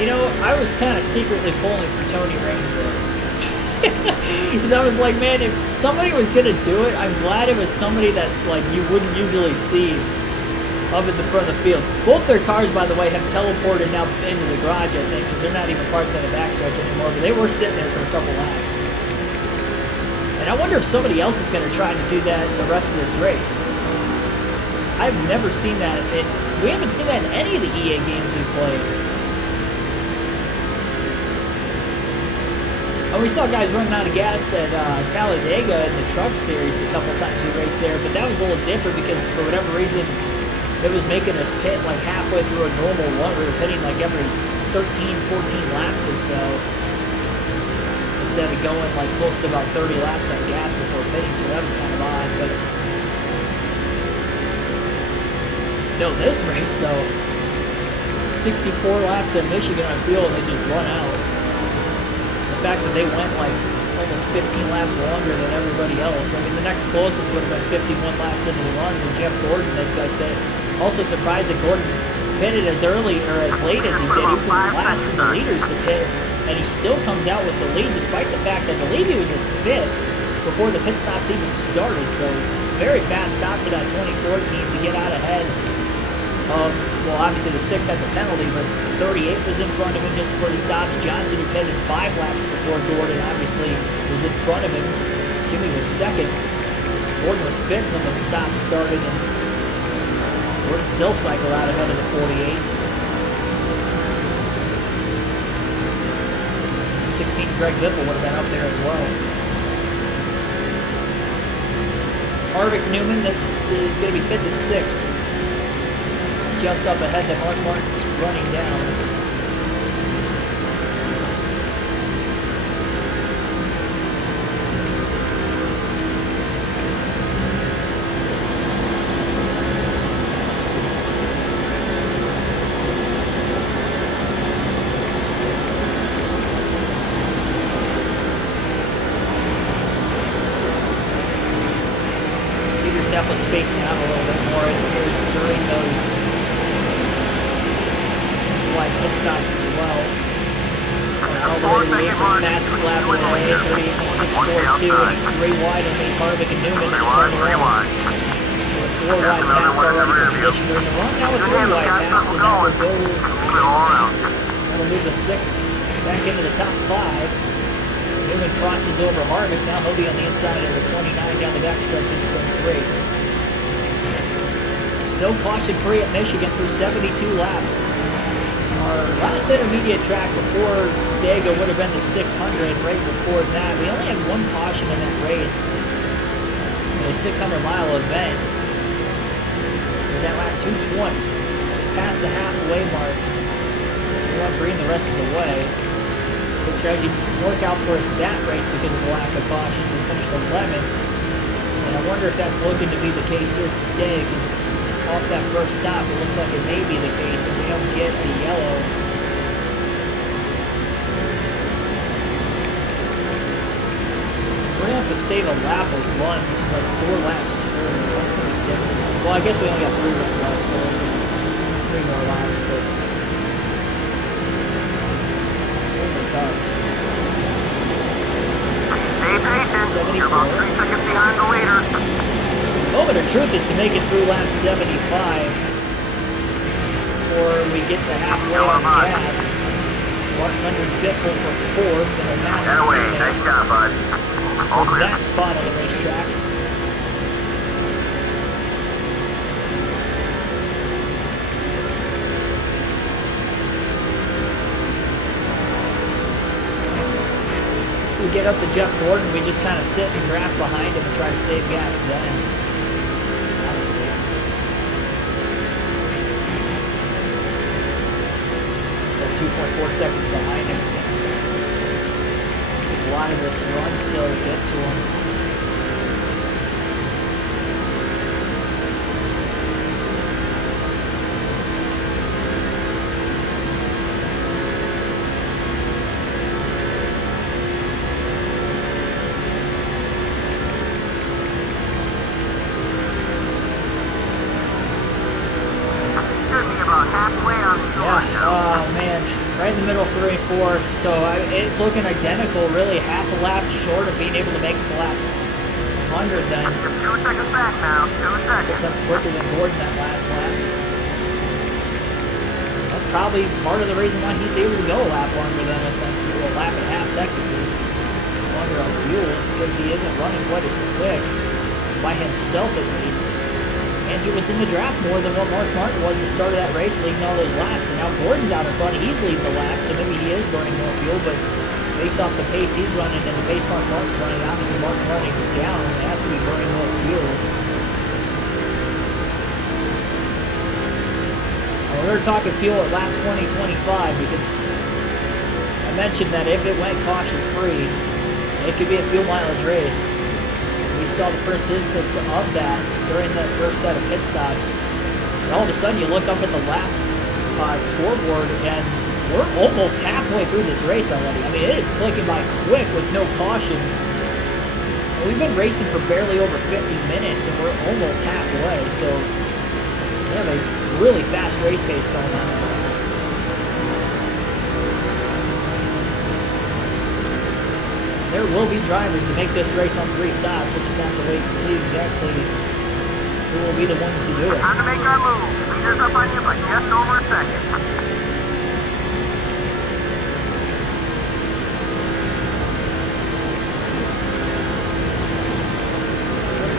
You know, I I was kind of secretly pulling for Tony Raines because I was like, man, if somebody was gonna do it, I'm glad it was somebody that like you wouldn't usually see up at the front of the field. Both their cars, by the way, have teleported now into the garage, I think, because they're not even parked on the backstretch anymore. But they were sitting there for a couple laps. And I wonder if somebody else is going to try to do that the rest of this race. I've never seen that. We haven't seen that in any of the EA games we've played. And we saw guys running out of gas at Talladega in the truck series a couple times we raced there, but that was a little different because for whatever reason it was making us pit like halfway through a normal run. We were pitting like every 13, 14 laps or so, instead of going like close to about 30 laps on gas before pitting, so that was kind of odd. But no, this race though, 64 laps at Michigan on field and they just run out. The fact that they went like almost 15 laps longer than everybody else. I mean, the next closest would have been 51 laps into the run when Jeff Gordon, those guys pit. Also surprised that Gordon pitted as early or as late as he did. He was the last of the leaders to pit, and he still comes out with the lead despite the fact that I believe he was in 5th before the pit stops even started. So very fast stop for that 24 team to get out ahead of, well, obviously the 6 had the penalty, but 38 was in front of him just before the stops. Johnson, who pitted 5 laps before Gordon, obviously was in front of him. Jimmy was 2nd. Gordon was 5th when the stop started, and Gordon still cycled out ahead of the 48. 16, Greg Biffle would have been up there as well. Harvick Newman, that is going to be 5th and 6th. Just up ahead that Mark Martin's running down. Peter's definitely spacing out a little bit more. It appears during those pit stops as well. All the way to the apron, fastest lap of the day, 38.642, and he's 3 wide underneath Harvick and Newman in the turn 1. With 4 wide pass already in position during the run. Now with 3 wide pass, and that will that'll move the 6 back into the top 5. Newman crosses over Harvick. Now he'll be on the inside of the 29 down the backstretch into turn 3. Still caution free at Michigan through 72 laps. Our last intermediate track before Dega would have been the 600. Right before that, we only had 1 caution in that race. In a 600-mile event. It was at lap 220, just past the halfway mark. We went green the rest of the way. Good strategy didn't work out for us that race because of the lack of cautions. We finished 11th, and I wonder if that's looking to be the case here today, because off that first stop, it looks like it may be the case, and we don't get a yellow. We're going to have to save a lap of run, which is like 4 laps total. That's going to be difficult. Well, I guess we only got 3 runs left, so 3 more laps, but it's going to be tough. Stay patient. 74. You're about 3 seconds behind the leader. Moment of truth is to make it through lap 75 before we get to halfway on gas. Martin under Biffle for 4th, and a massive teammate Nice job, bud. for that spot on the racetrack. If we get up to Jeff Gordon, we just kind of sit and draft behind him and try to save gas then. Honestly. Still 2.4 seconds behind him. It's going to take a lot of this run still to get to him. 3 and 4. So it's looking identical, really half a lap short of being able to make it to lap 100 then. 2 seconds back now, 2 seconds. That's quicker than Gordon that last lap. That's probably part of the reason why he's able to go a lap longer than us on fuel, a lap and a half technically. Longer on fuels because he isn't running quite as quick by himself at least. And he was in the draft more than what Mark Martin was at the start of that race, leading all those laps. And now Gordon's out in front. He's leading the lap, so maybe he is burning more fuel. But based off the pace he's running and the pace Mark Martin's running, obviously Mark Martin down. It has to be burning more fuel. And we were talking fuel at lap 20-25 because I mentioned that if it went caution-free, it could be a fuel mileage race. We saw the first instance of that during that first set of pit stops. And all of a sudden you look up at the lap scoreboard and we're almost halfway through this race already. I mean, it is clicking by quick with no cautions. And we've been racing for barely over 50 minutes and we're almost halfway. So we have a really fast race pace going on. There will be drivers to make this race on 3 stops. We'll just have to wait and see exactly who will be the ones to do it. Time to make our move. Leaders up on you by just over a second.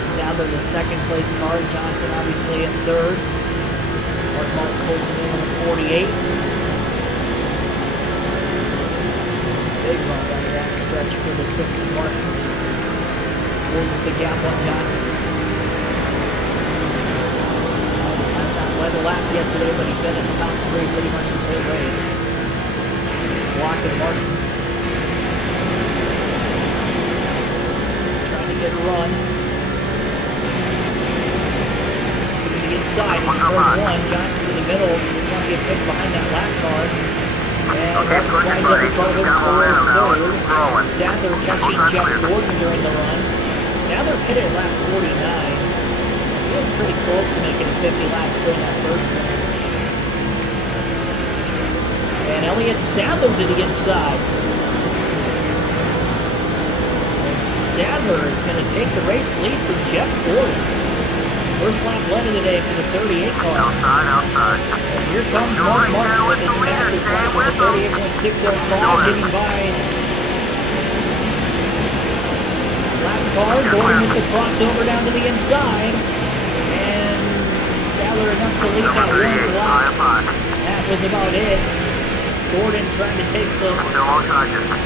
Sadler, the second place car. Johnson obviously in third. Mark Martin closing in on the 48. Big run down the back stretch for the 60 mark. Closes the gap on Johnson. Johnson has not led a lap yet today, but he's been in the top 3 pretty much this whole race. He's blocking Martin. Trying to get a run. To the inside, in turn 1, Johnson to the middle. He's going to get picked behind that lap car. And Martin slides up above him for third. Sadler catching Jeff Gordon during the run. Sadler pitted at lap 49. He was pretty close to making 50 laps during that first one. And Elliott Sadler to the inside. And Sadler is going to take the race lead from Jeff Gordon. First lap led of the day for the 38 car. Outside. And here comes Mark Martin with his fastest lap with a 38.605, getting by lap car. Gordon with the crossover down to the inside. And Sadler enough to lead that one lap. That was about it. Gordon trying to take the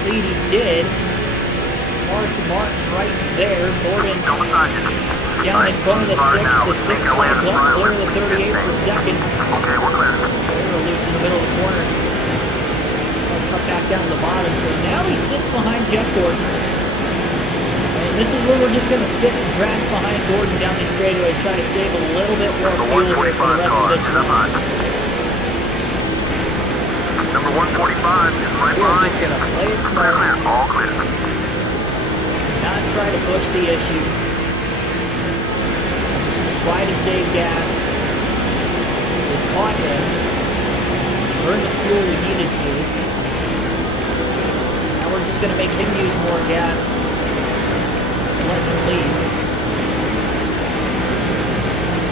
lead he did. Mark Martin right there. Gordon down in front of the 6. The 6 slides up, clear of the 38 for second. Okay, we're clear. They were loose in the middle of the corner. Cut back down to the bottom. So now he sits behind Jeff Gordon. And this is where we're just going to sit and drag behind Gordon down these straightaways, try to save a little bit more fuel here for the rest of this run. Number 145 is right We're behind. just going to play it smart. All clear. Not try to push the issue. Just try to save gas. We've caught him. Burned the fuel we needed to. Now we're just going to make him use more gas and let him lead.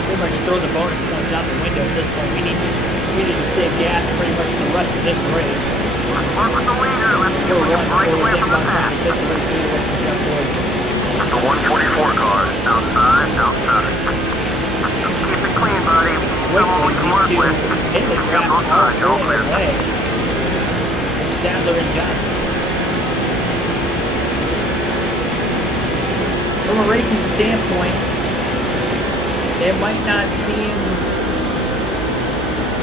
Pretty much throw the bonus points out the window at this point. We need to save gas pretty much the rest of this race. Work with the leader. Let's see We're if we can one break before we away think from the about trying pack. to take the race lead away from Jeff Gordon. The 124 car. Outside. Keep it clean, buddy. Quickly, these two in the draft are pulling away from Sadler and Johnson. From a racing standpoint, it might not seem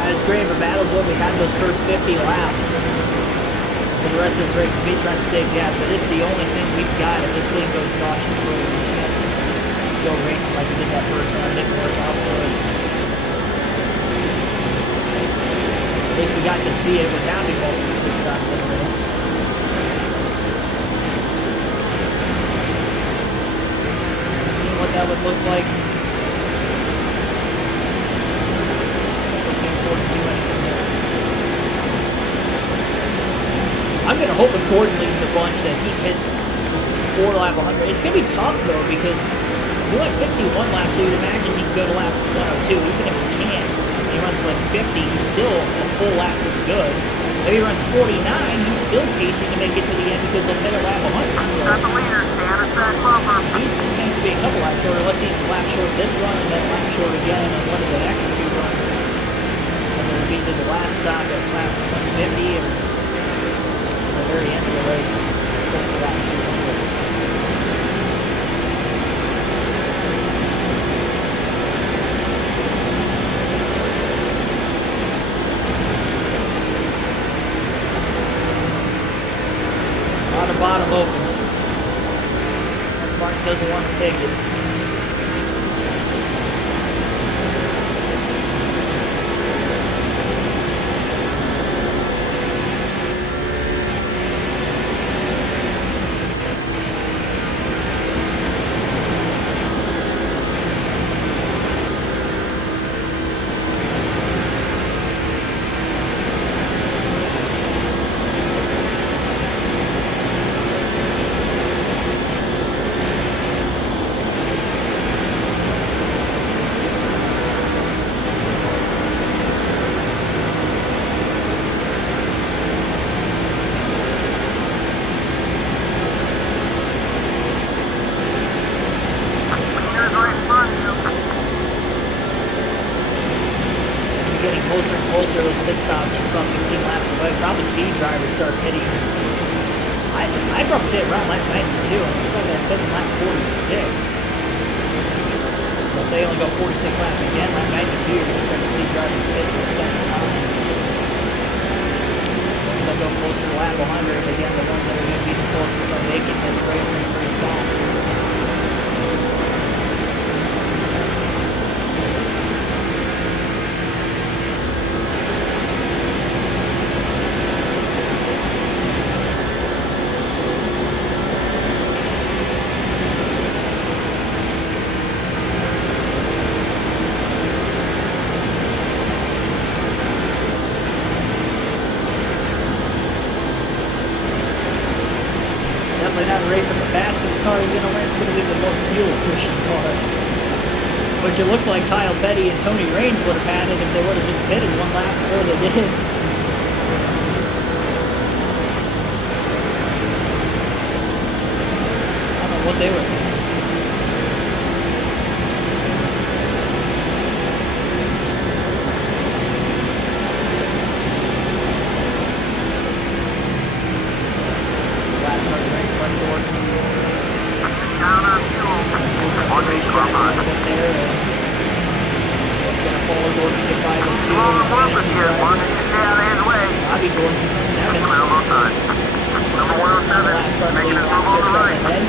as great of a battle as what we had those first 50 laps for the rest of this race with me trying to save gas, but it's the only thing we've got if this thing goes caution free. We can't just go racing like we did that first time. It didn't work out for us. At least we got to see it with having multiple pit stops in the race. See what that would look like. Looking forward to do anything there. I'm going to hope with Gordon leading the bunch that he hits 4 lap 100. It's going to be tough, though, because he went 51 laps, so you'd imagine he can go to lap 102. Even if he can't, he runs like 50, he's still a full lap to the good. If he runs 49, he's still pacing to make it to the end because he'll hit a lap 100. So Got the leader, stand at that bumper. he's going to have to be a couple laps short, unless he's a lap short this run and then a lap short again on one of the next 2 runs. And then be to the last stop at lap 150 and to the very end of the race, close to lap 200. Bottom open. Martin doesn't want to take it. Closer and closer, those pit stops just about 15 laps away. Probably see drivers start hitting. I'd probably say around lap 92. I mean, some guys pitting lap 46th. So if they only go 46 laps again, lap 92, you're going to start to see drivers pit for the second time. Once I go closer to lap 100, again, the ones that are going to be the closest are making this race in 3 stops. Racing the fastest car is going to win. It's going to be the most fuel efficient car. Which it looked like Kyle Petty and Tony Raines would have had it if they would have just pitted 1 lap before they did. I don't know what they were thinking. Bobby Gordon, 7. Number 107. Last car to lead lap just up ahead.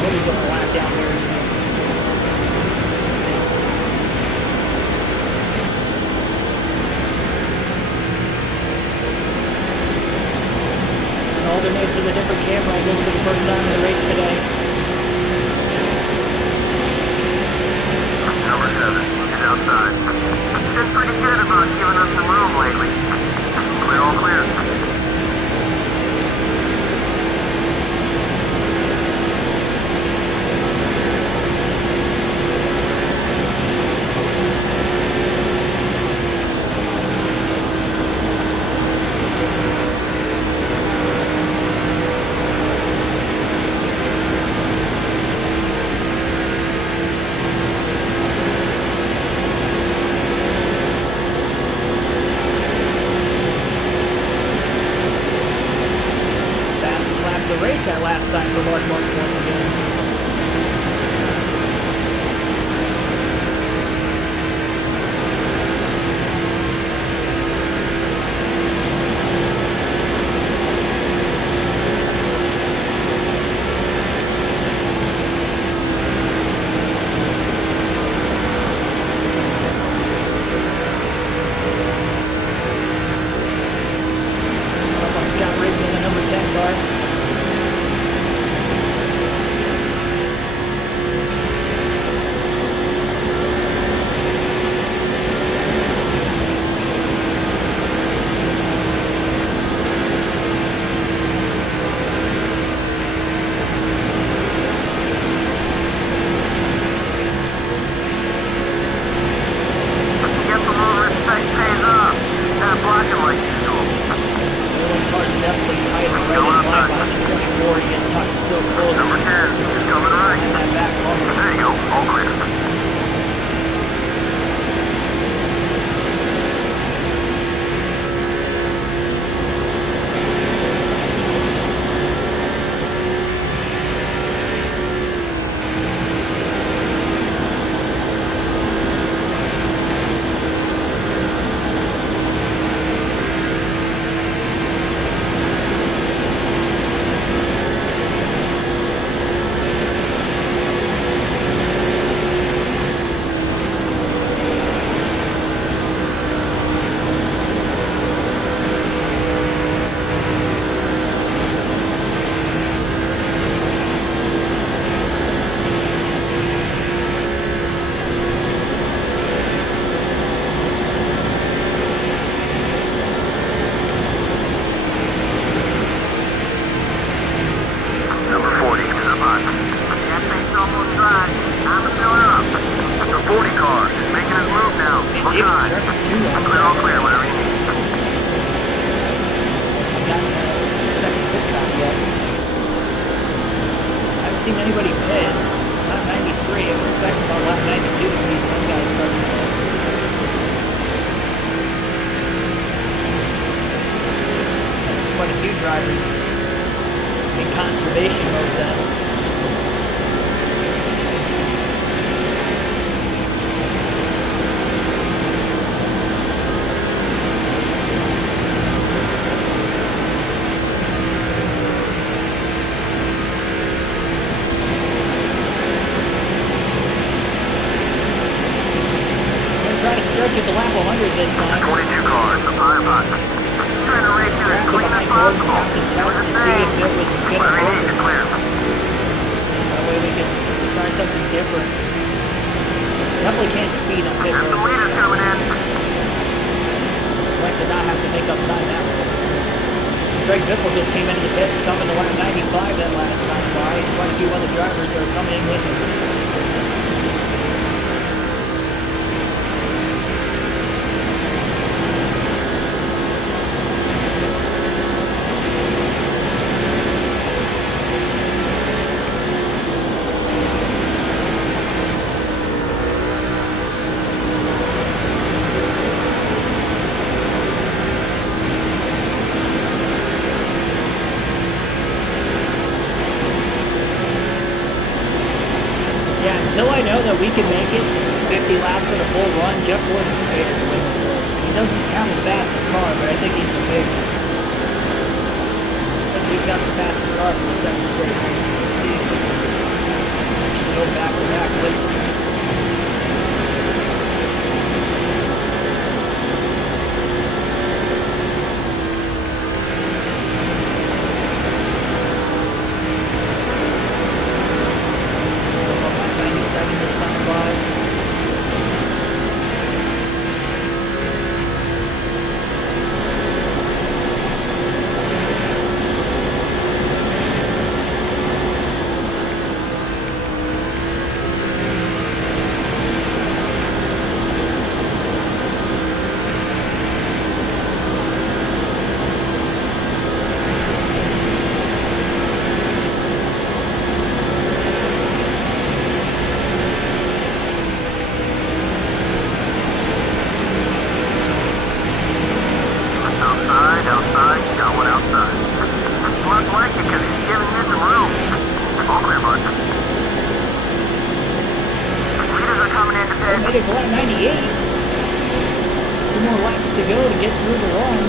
We'll be going a lap down very soon. An alternate to the different camera angles for the first time in the race today. Number 7, looking outside. Been pretty good about giving us some room lately. Clear, all clear. That last time for Mark Martin once again. Scott Riggs in the number 10 car. 40 cars. Making his move now. And David Struck is 2 laps. Clear, all clear, whatever you need. Got the second pit stop yet. I haven't seen anybody pit. Lap 93. I was expecting about lap 92 to see some guys start to pit. There's quite a few drivers in conservation mode then. Stretch at the lap 100 this time. 22 cars, the fire box. Trying to race you as Track clean as behind Gordon, possible. have to test to see if it was going to Whatever you work. need is clear. That way we can try something different. Definitely can't speed on pit Got road some this leaders time. coming in. I'd like to not have to make up time that way. Greg Biffle just came into the pits coming to lap 95 that last time by. Quite a few other drivers are coming in with him. Until I know that we can make it 50 laps in a full run, Jeff Gordon's the favorite to win this race. He doesn't have the fastest car, but I think he's the favorite. I think we've got the fastest car for the second straight race. We'll see if we can actually go back to back with it. This time by. Outside, got one outside. Must like it because he's giving you some room. All clear, bud. Leaders are coming in to pit. Made it to lap 98. 2 more laps to go to get through the run.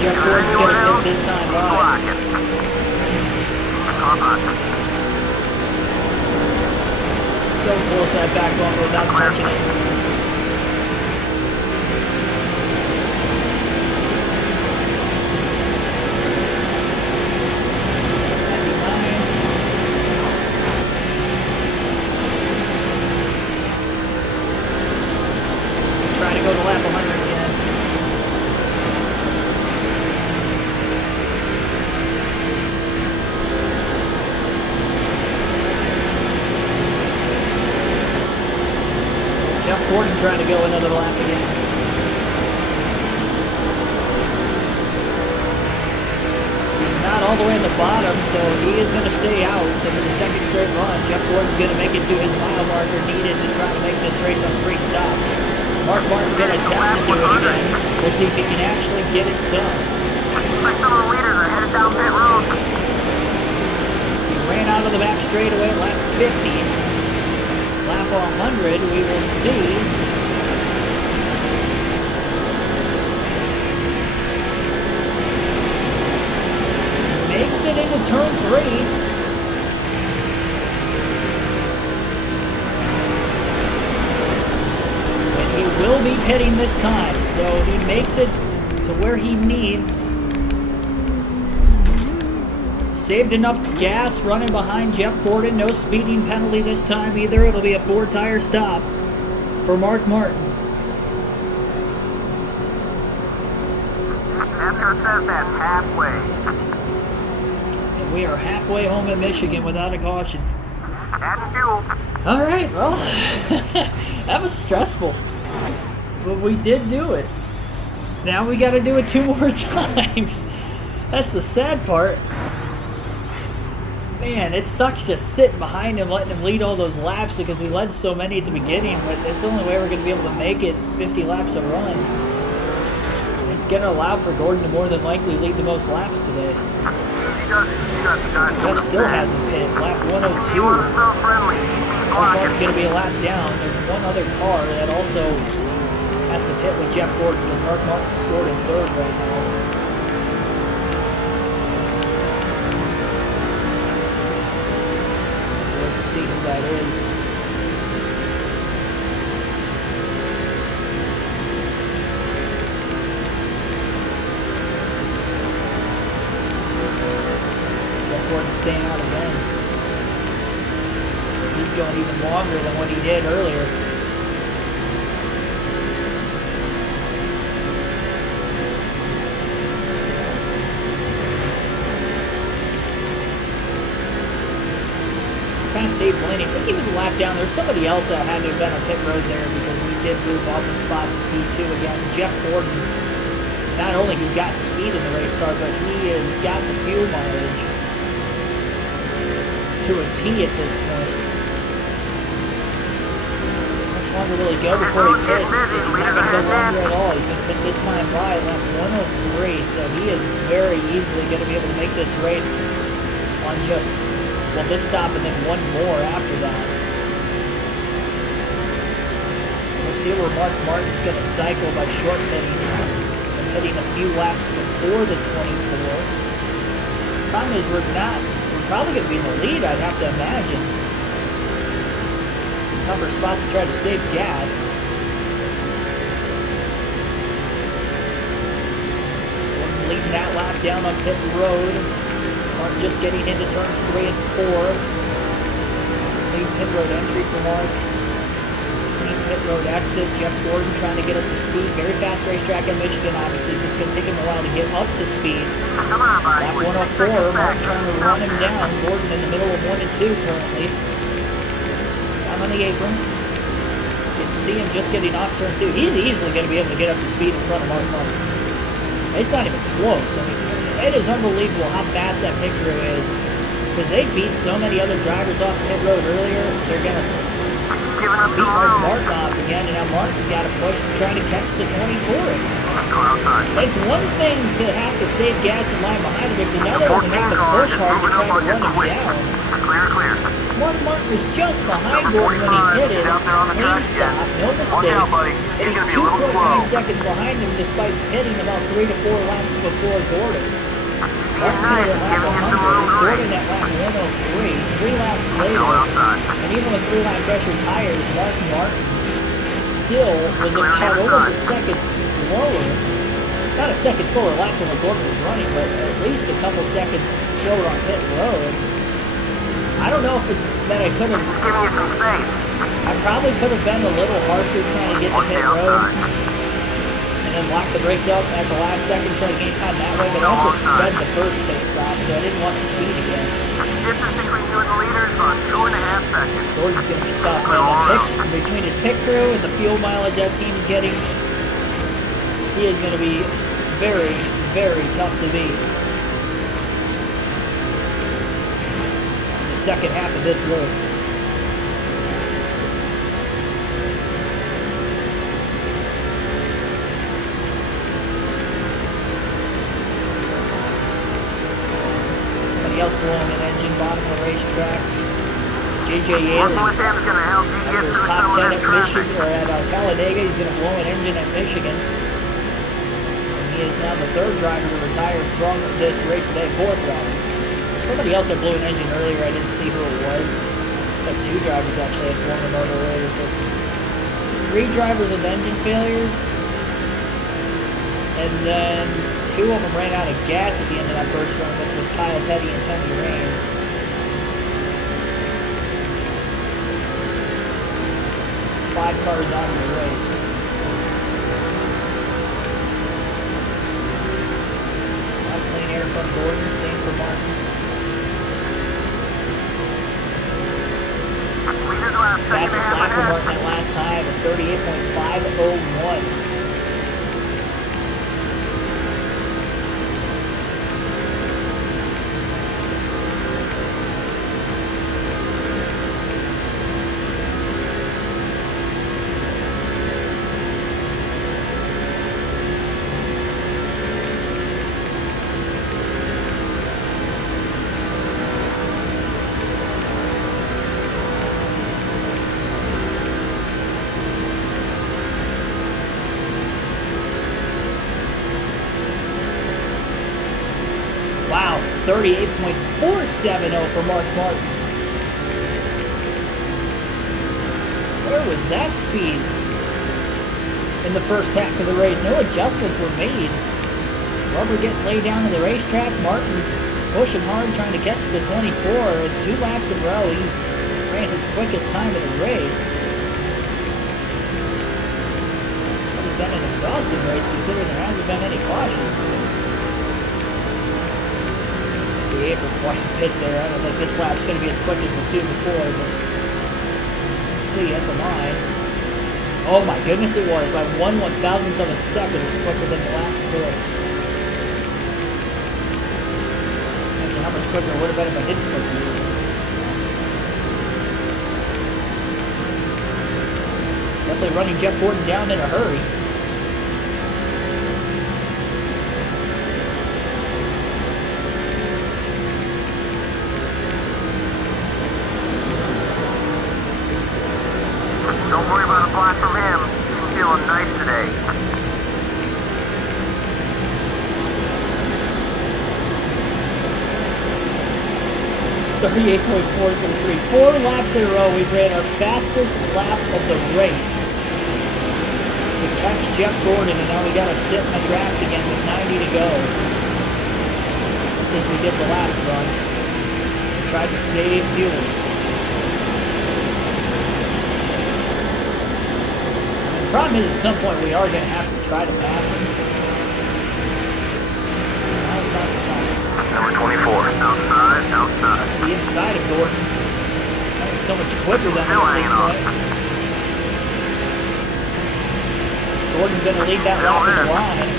Jeff Gordon's going to pit this time by. So close to that back bumper without touching it. Try to go to lap 100 again. Jeff Gordon trying to go another lap again. He's not all the way at the bottom, so he is going to stay out. So for the second straight run, Jeff Gordon's going to make it to his mile marker needed to try to make this race on 3 stops. Mark Martin's going to attempt to do it again. We'll see if he can actually get it done. Like some of the leaders are headed down pit road. He ran out of the back straightaway at lap 50. Lap 100, we will see. Makes it into turn 3. And he will be pitting this time, so he makes it to where he needs Saved enough gas running behind Jeff Gordon. No speeding penalty this time either. It'll be a 4-tire stop for Mark Martin. NASCAR says that's halfway. And we are halfway home in Michigan without a caution. Add fuel. All right, well, that was stressful, but we did do it. Now we got to do it 2 more times. That's the sad part. Man, it sucks just sitting behind him, letting him lead all those laps because we led so many at the beginning, but it's the only way we're going to be able to make it 50 laps a run. It's going to allow for Gordon to more than likely lead the most laps today. Jeff still hasn't pit. Lap 102. Mark Martin's going to be a lap down. There's one other car that also has to pit with Jeff Gordon because Mark Martin scored in 3rd right now. See who that is. Jeff Gordon staying out again. So he's going even longer than what he did earlier. Past Dave Blaney, I think he was a lap down. There's somebody else that had to have been on pit road there because we did move off the spot to P2 again. Jeff Gordon, not only he's got speed in the race car, but he has got the fuel mileage to a T at this point. Much longer will he go before he pits? He's not going to go longer at all. He's going to pit this time by lap 103, so he is very easily going to be able to make this race on just, well, this stop and then one more after that. We'll see where Mark Martin's going to cycle by short pitting and pitting a few laps before the 24. Problem is we're probably going to be in the lead, I'd have to imagine. Tougher spot to try to save gas. We're leading that lap down on pit road. Mark just getting into turns 3 and 4. Clean pit road entry for Mark. Clean pit road exit. Jeff Gordon trying to get up to speed. Very fast racetrack in Michigan, obviously, so it's going to take him a while to get up to speed. Lap 104, Mark trying to run him down. Gordon in the middle of 1 and 2 currently. Down on the apron. You can see him just getting off turn 2. He's easily going to be able to get up to speed in front of Mark Martin. It's not even close. I mean, it is unbelievable how fast that pit crew is. Because they beat so many other drivers off pit road earlier. They're going to beat Mark Martin off again. And now Martin's got to push to try to catch the 24. It's one thing to have to save gas and line behind him. It's another one to have to push hard to try to run him down. Mark Martin was just behind Gordon when he pitted. Clean stop, no mistakes. And he's 2.9 seconds behind him despite pitting about 3 to 4 laps before Gordon. Martin pitted at lap 100, Gordon at lap 103. 3 laps later, and even with 3-lap pressure tires, Mark Martin still was about almost a second slower. Not a second slower lap than what Gordon was running, but at least a couple seconds slower on pit road. I don't know if it's that I could have. I probably could have been a little harsher trying to get to pit road and then lock the brakes up at the last second, trying to gain time that way, but I also sped the first pit stop, so I didn't want to speed again. Gordon's going to be tough, man. Between his pit crew and the fuel mileage that team's getting, he is going to be very, very tough to beat. Second half of this race. Somebody else blowing an engine bottom of the racetrack. J.J. Yaley, after his top 10 at Michigan, or at Talladega, he's going to blow an engine at Michigan. And he is now the 3rd driver to retire from this race today, 4th driver. Somebody else that blew an engine earlier, I didn't see who it was. It's like 2 drivers actually had blown a motor earlier. So 3 drivers with engine failures. And then two of them ran out of gas at the end of that first run, which was Kyle Petty and Tony Raines. So 5 cars out of the race. Clean air from Gordon, same for Martin. Fastest lap for Martin at last time at 38.501. Wow, 38.470 for Mark Martin. Where was that speed in the first half of the race? No adjustments were made. Rubber getting laid down on the racetrack. Martin pushing hard, trying to get to the 24. And 2 laps in a row, he ran his quickest time in the race. It has been an exhausting race considering there hasn't been any cautions. The apron quite a bit there. I don't think this lap's going to be as quick as the 2 before, but we'll see at the line. Oh my goodness, it was. By 1/1000th of a second, it was quicker than the lap before. Imagine how much quicker it would have been if I didn't click the apron. Definitely running Jeff Gordon down in a hurry. Don't worry about a block from him. He's feeling nice today. .38.433. 4 laps in a row, we've ran our fastest lap of the race to catch Jeff Gordon, and now we got to sit in the draft again with 90 to go. Just as we did the last run. We tried to save fuel. The problem is, at some point, we are going to have to try to pass him. Now's not the time. Number 24, outside. To the inside of Gordon. That was so much quicker than him at this point. Gordon going to lead that lap in the line.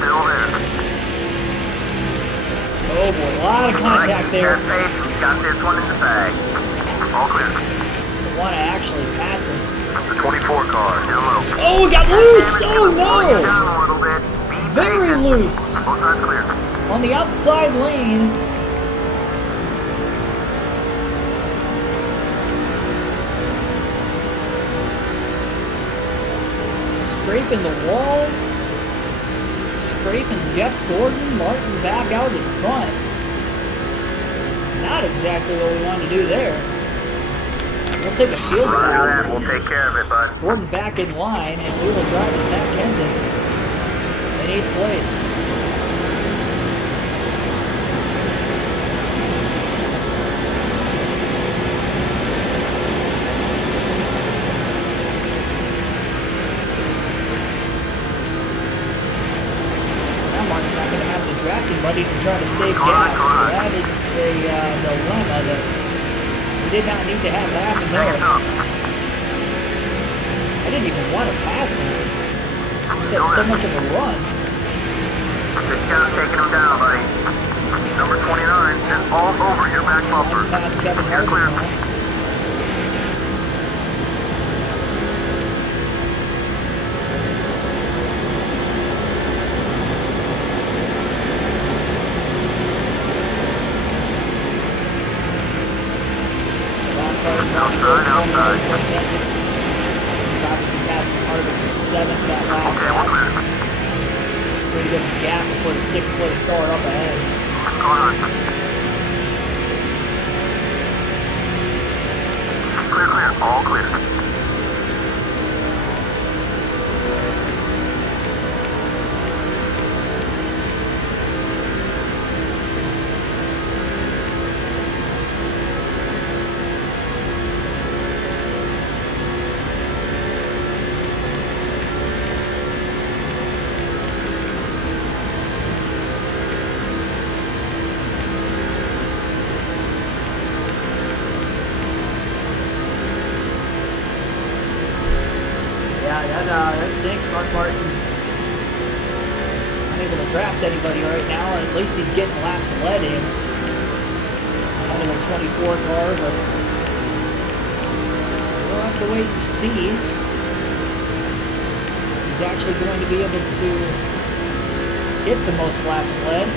Still there. Oh boy, a lot of contact there. He's got this one in the bag. All clear. Want to actually pass him. The 24 car, hello. Oh, it got loose! Oh no! Down a little bit. Very loose. Both sides clear. On the outside lane. Scraping the wall. Scraping Jeff Gordon. Martin back out in front. Not exactly what we wanted to do there. We'll take a field pass. We'll take care of it, bud. Gordon back in line, and we will drive as Matt Kenseth in 8th place. Now Martin's not going to have the drafting buddy to try to save gas, so that is a dilemma that we did not need to have happen there. I didn't even want to pass him. He's had so much of a run. Just kind of taking him down, buddy. Number 29, just all over your back bumper. Pass Kevin You're clear. Harvick. Outside. Obviously passing Harvick for 7th that last lap. Pretty good gap before the 6th place car up ahead. Clear, all clear. that stinks. Mark Martin's unable to draft anybody right now. At least he's getting laps led in. Under the 24 car, but we'll have to wait and see. He's actually going to be able to get the most laps led.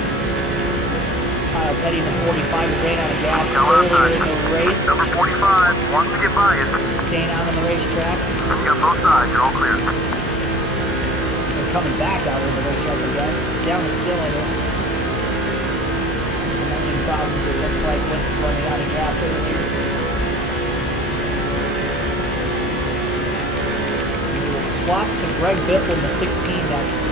Kyle Petty in the 45 who ran out of gas earlier in the race. Number 45 wants to get by you. Staying out on the racetrack. You got both sides, you're all clear. They're coming back out of the racetrack, I guess. Down the cylinder. Some engine problems, it looks like, when running out of gas earlier. We will swap to Greg Biffle in the 16 next.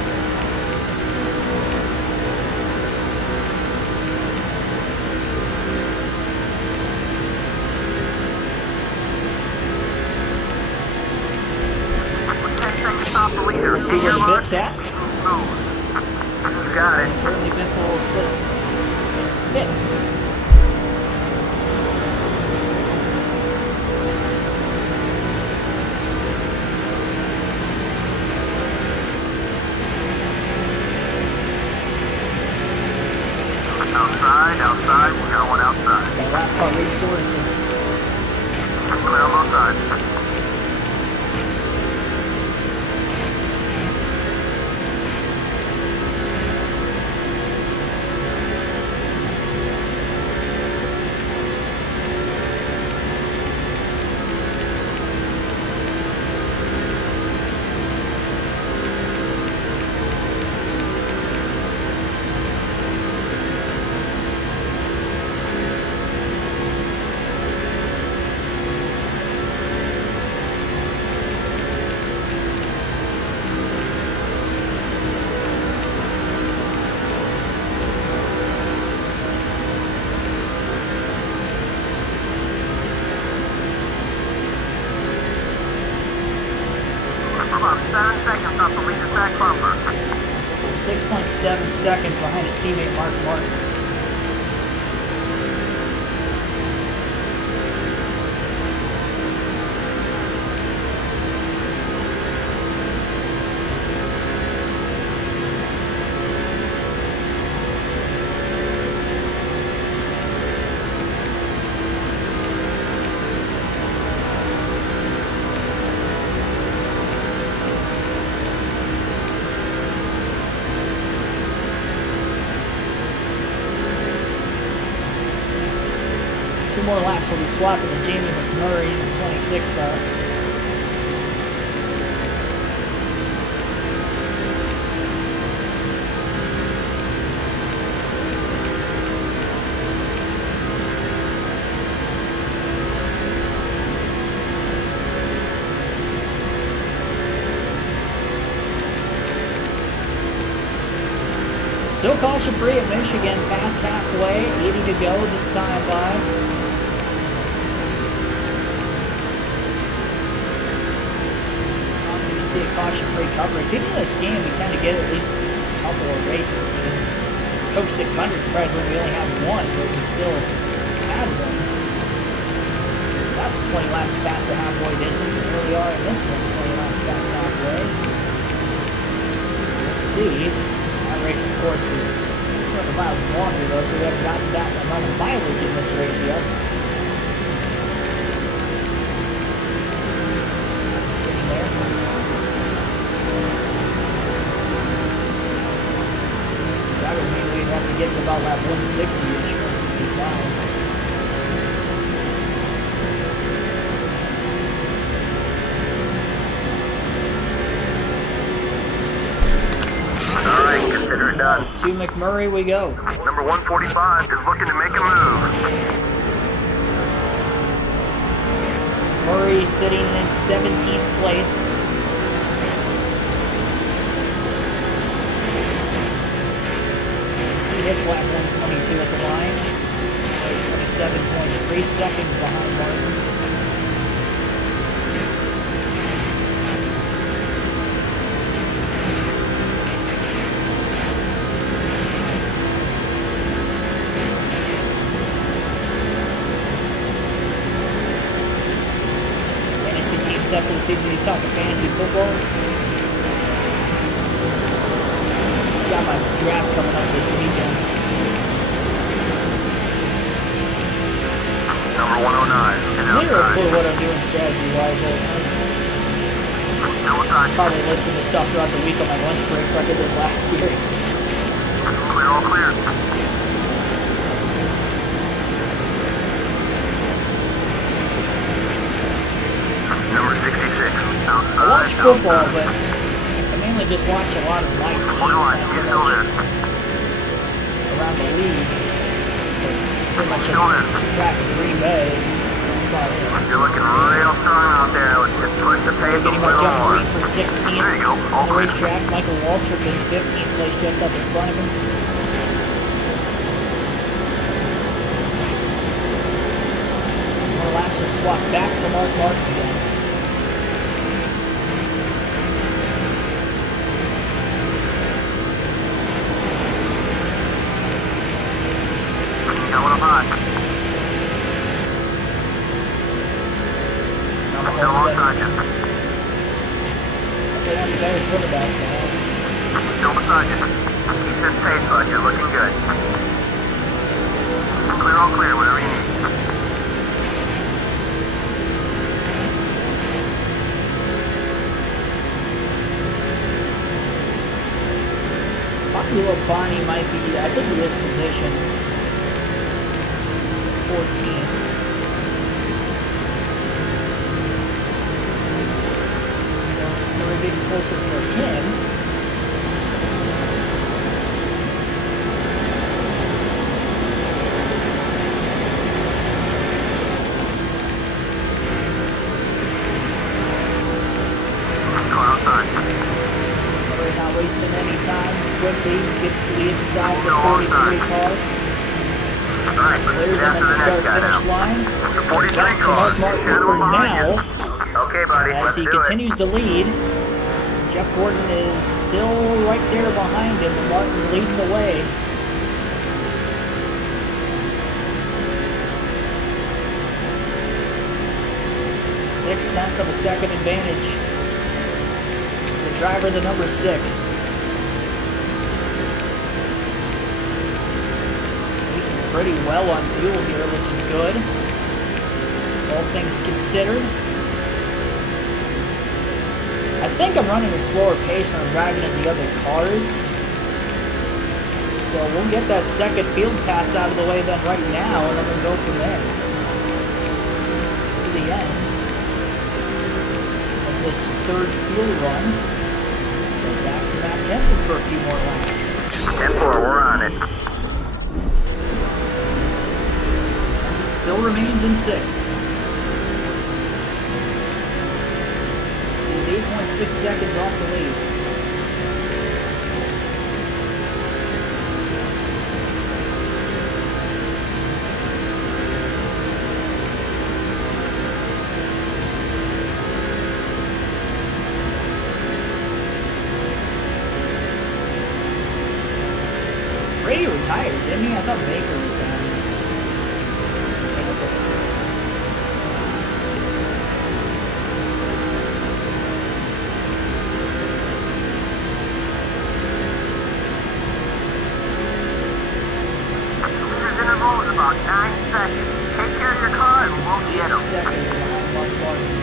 We'll see where the Biff's at. You got it. Currently Biffle sits fifth. Outside, we got one outside. Got a lap car Reed Sorensen. Clear on both sides. 6.7 seconds behind his teammate Mark Martin. Two more laps will be swapping to Jamie McMurray in the 26 car. Still caution free at Michigan, past halfway, 80 to go this time by. See a caution-free coverage. Even in this game, we tend to get at least a couple of races. Seems Coke 600, surprisingly, we only have one, but we still had one. That was 20 laps past the halfway distance, and here we are in this one, 20 laps past halfway. So we'll see. That race, of course, was 200 miles longer, though, so we haven't gotten that amount of mileage in this race yet. Gets about lap 160-ish, 165. All right, consider it done. To McMurray we go. Number 145 is looking to make a move. Murray sitting in 17th place. Hits lap 122 at the line. 27.3 seconds behind Martin. Fantasy team set for the season. You talking fantasy football? got my draft coming up this weekend. Number 109. Zero clue what I'm doing strategy-wise right now. Probably listen to stuff throughout the week on my lunch breaks like I did last year. Clear, all clear. Number 66. I watch football, but I mainly just watch a lot of my teams, not so much around the league. So pretty much just tracking Green Bay. That's about it. You're looking real strong out there. Let's just push the pace. Getting my jump green for 16th There you go. on the racetrack. Michael Waltrip in 15th place just up in front of him. Some more laps will swap back to Mark Martin again. Going up high. Number Still on 117. target. They have better quarterbacks now. Still beside you. Keep this pace, bud. You're looking good. Clear, all clear. Whatever you need. Popular Bonnie might be, I think he is position 14th. So we're getting closer to him. Car outside. We're not wasting any time. Quickly gets to the inside of the 43 car. Alright, let's Clears get him at after the the next guy start-finish now. line. The 43 Back to car. Mark Martin Shadow for behind now. you. Okay, buddy. As Let's he do continues to lead, Jeff Gordon is still right there behind him, and Martin leading the way. Six-tenth of a second advantage. The driver, the number 6. Racing pretty well on fuel here, which is good. All things considered. I think I'm running a slower pace when I'm driving as the other cars. So we'll get that second field pass out of the way then right now, and then we'll go from there to the end of this third fuel run. So back to Matt Jensen for a few more laps. 10-4, we're on it. Jensen still remains in 6th. He's 8.6 seconds off the lead. Brady retired, didn't he? I thought Baker was down. Tampa. Leader's interval is about 9 seconds. Take care of your car and we won't get 'em. Second behind Mark Martin.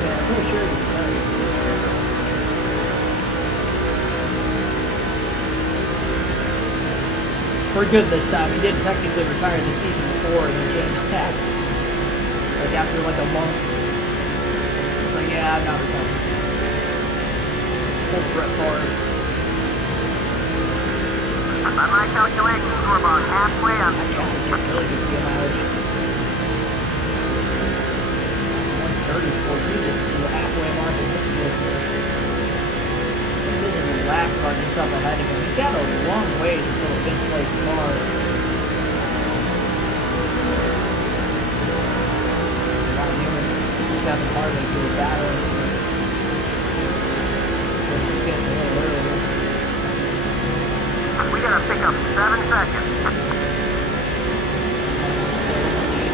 I'm pretty sure he retired. For good this time. He didn't technically retire the season before and then came back. Like after like a month. It's like, yeah, I'm not retiring. Old Brett Favre. By my calculations, we're about halfway on the Jensen get really good fuel mileage. 130 before he gets to the halfway mark in this field today. I think this is a lap car just up ahead of him. He's got a long ways until the 5th place car. Ron Newman, Kevin Harvick, who are battling for We gotta pick up 7 seconds. Still in the lead.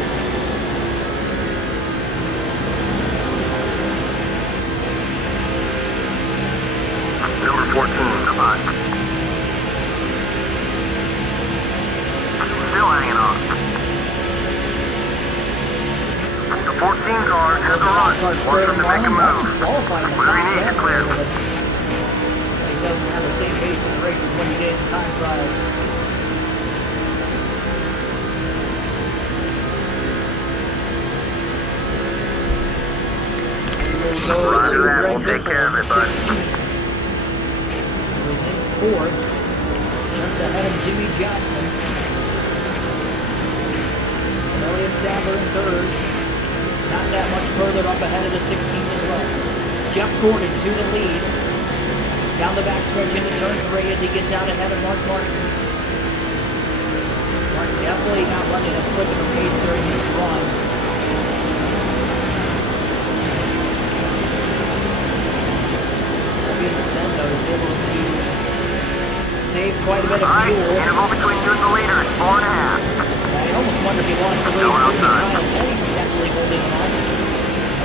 Number 14, come on. Still hanging on. The 14 car has a run. Cars Wants third them and to make a Marlin move. qualified in the Where do we top need 10 to clear? but he doesn't have the same pace in the race as what he did in time trials. We will go Roger to that. Greg We'll take care of Biffle, it, bud. 16th. Was in 4th, just ahead of Jimmy Johnson. And Elliott Sadler in 3rd. Not that much further up ahead of the 16 as well. Jeff Gordon to the lead. Down the backstretch into turn 3 as he gets out ahead of Mark Martin. Martin definitely not running as quick of a pace during this run. That being said, though, he's able to save quite a bit of Alright, fuel. interval between you and the leader is 4.5. I almost wonder if he lost the lead due to Kyle Petty potentially holding him on.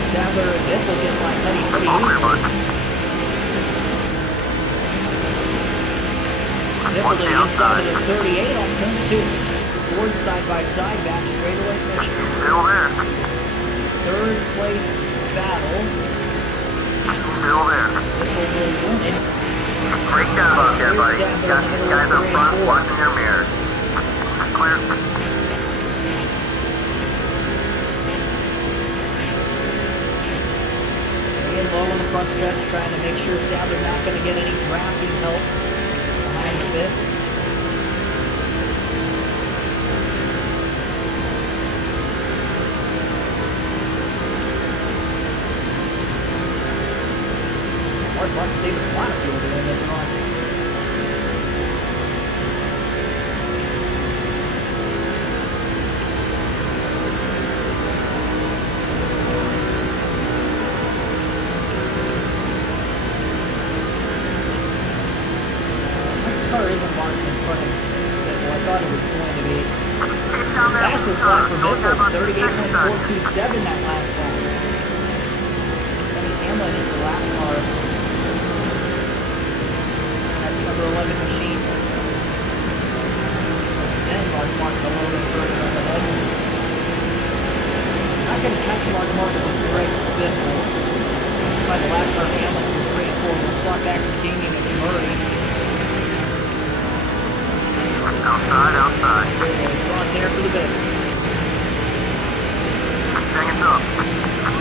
Sadler and Biffle get by Petty pretty easily. Biffle to the inside of the 38 on turn 2. Ford side by side back straightaway Michigan. Still there. Third place battle. Still there. Biffle will win it. Great job out there, buddy. Got these guys up front watching your mirrors. Clear. Staying low on the front stretch, trying to make sure Sadler not going to get any drafting help behind the Biff. Mark Martin saving a lot of fuel during this run. This car isn't marked in front of Biffle. I thought it was going to be. Fastest lap for Biffle, 38.427 that last lap. Kenny Hamlin is the lap car. That's number 11 machine. Then Mark Martin a little bit further on the head. Not going to catch Mark Martin with Greg Biffle. By the lap car Hamlin from 3 and 4. We'll slot back to Jamie McMurray. Outside. Run there for the Biff. Hang it up.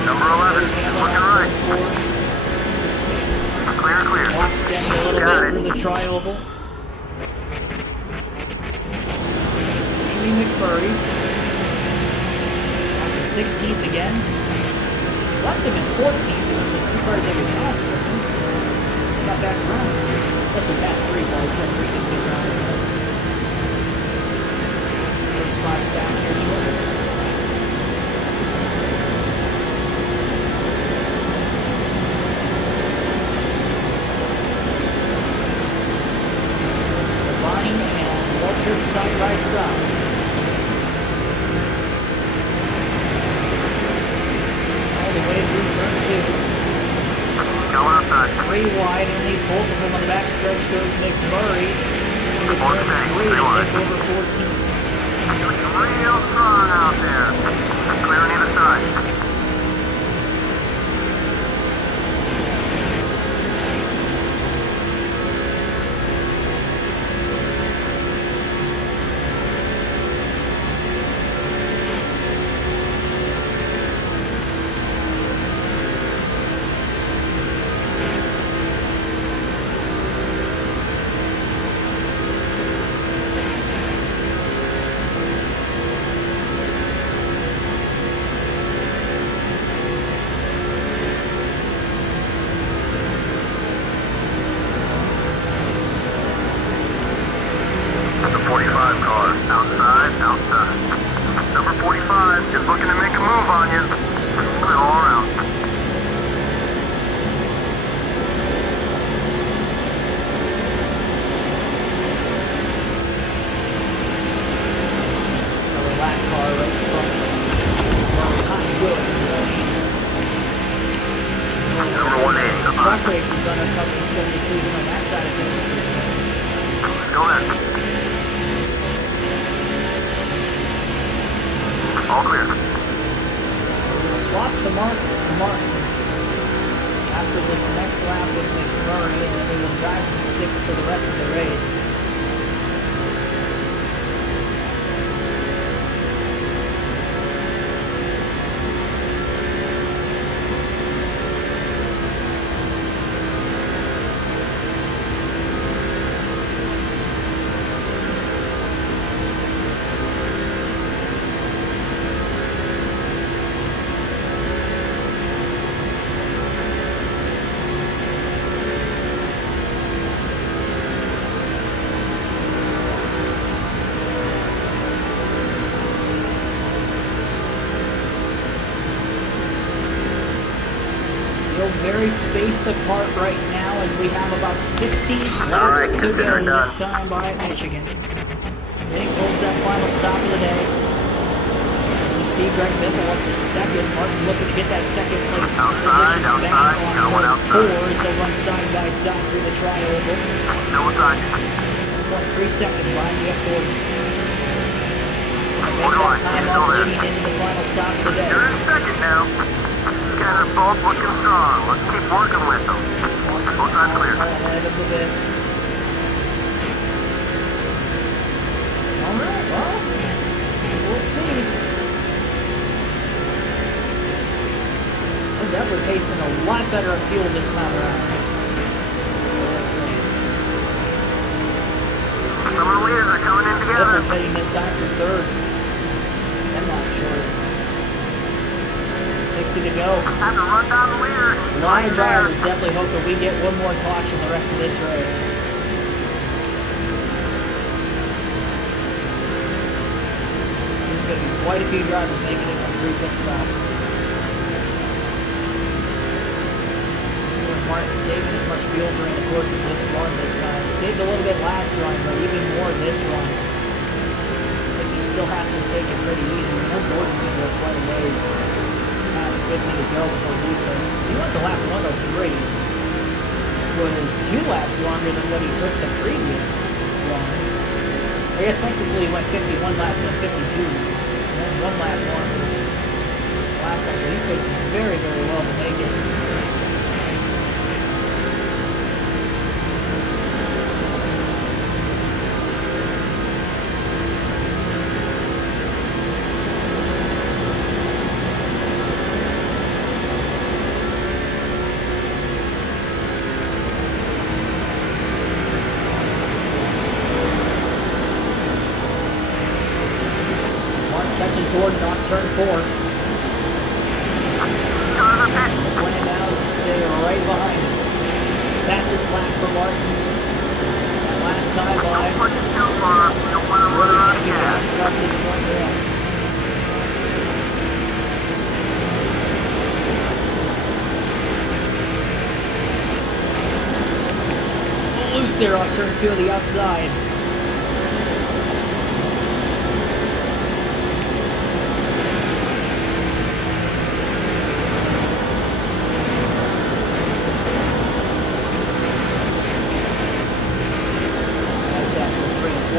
Number 11. There's Hamlin Looking on right. turn 4. Clear. Walk steady a little Got bit it. through the tri-oval. Jamie McMurray. Up to 16th again. Left him in 14th, and there's 2 cars that could pass for him. Just got back around. Plus we passed 3 cars, Jeff Reed didn't get around. Those spots back here shortly. Bonnie and Walter side by side. All the way through turn 2. Going outside. 3 wide, and lead both of them on the back stretch goes McMurray. Into turn 3 to take over 14. Looking real strong out there. Clear on either side. difficult decision on that side of things at this point. Go ahead. All clear. We'll swap to Martin after this next lap with McMurray, and then we will drive to 6 for the rest of the race. Very spaced apart right now as we have about 60 laps to go this time by Michigan. Getting close to that final stop of the day. As you see Greg Biffle up to second. Martin looking to get that second place position back on turn 4 as they run side by side through the tri-oval. 1.3 seconds behind Jeff Gordon. Make that time off leading into the final stop of the day. You're in second now. They're both looking strong. Let's keep working with them. Both sides clear. Ahead of the Biff. Alright, well, we'll see. We're definitely facing a lot better of fuel this time around. We'll see. Some of the leaders are coming in together. Biffle heading this time for third. 10 laps short. 60 to go. Time to run down the leader. A lot of drivers definitely hope that we get one more caution the rest of this race. There's going to be quite a few drivers making it on 3 pit stops. Martin saving as much fuel during the course of this run this time. He saved a little bit last run, but even more this run. I think he still has to take it pretty easy. I know Gordon's going to go quite a ways. Past 50 to go before defense. He went to lap 103, which was 2 laps longer than what he took the previous run. I guess technically he went 51 laps and 52. And 1 lap longer last time, so he's facing very, very well to make it. Gordon on turn 4. The plan now is to stay right behind him. Fastest lap for Martin. That last time by. Really taking gas up this point here. Loose there on turn 2 of the outside.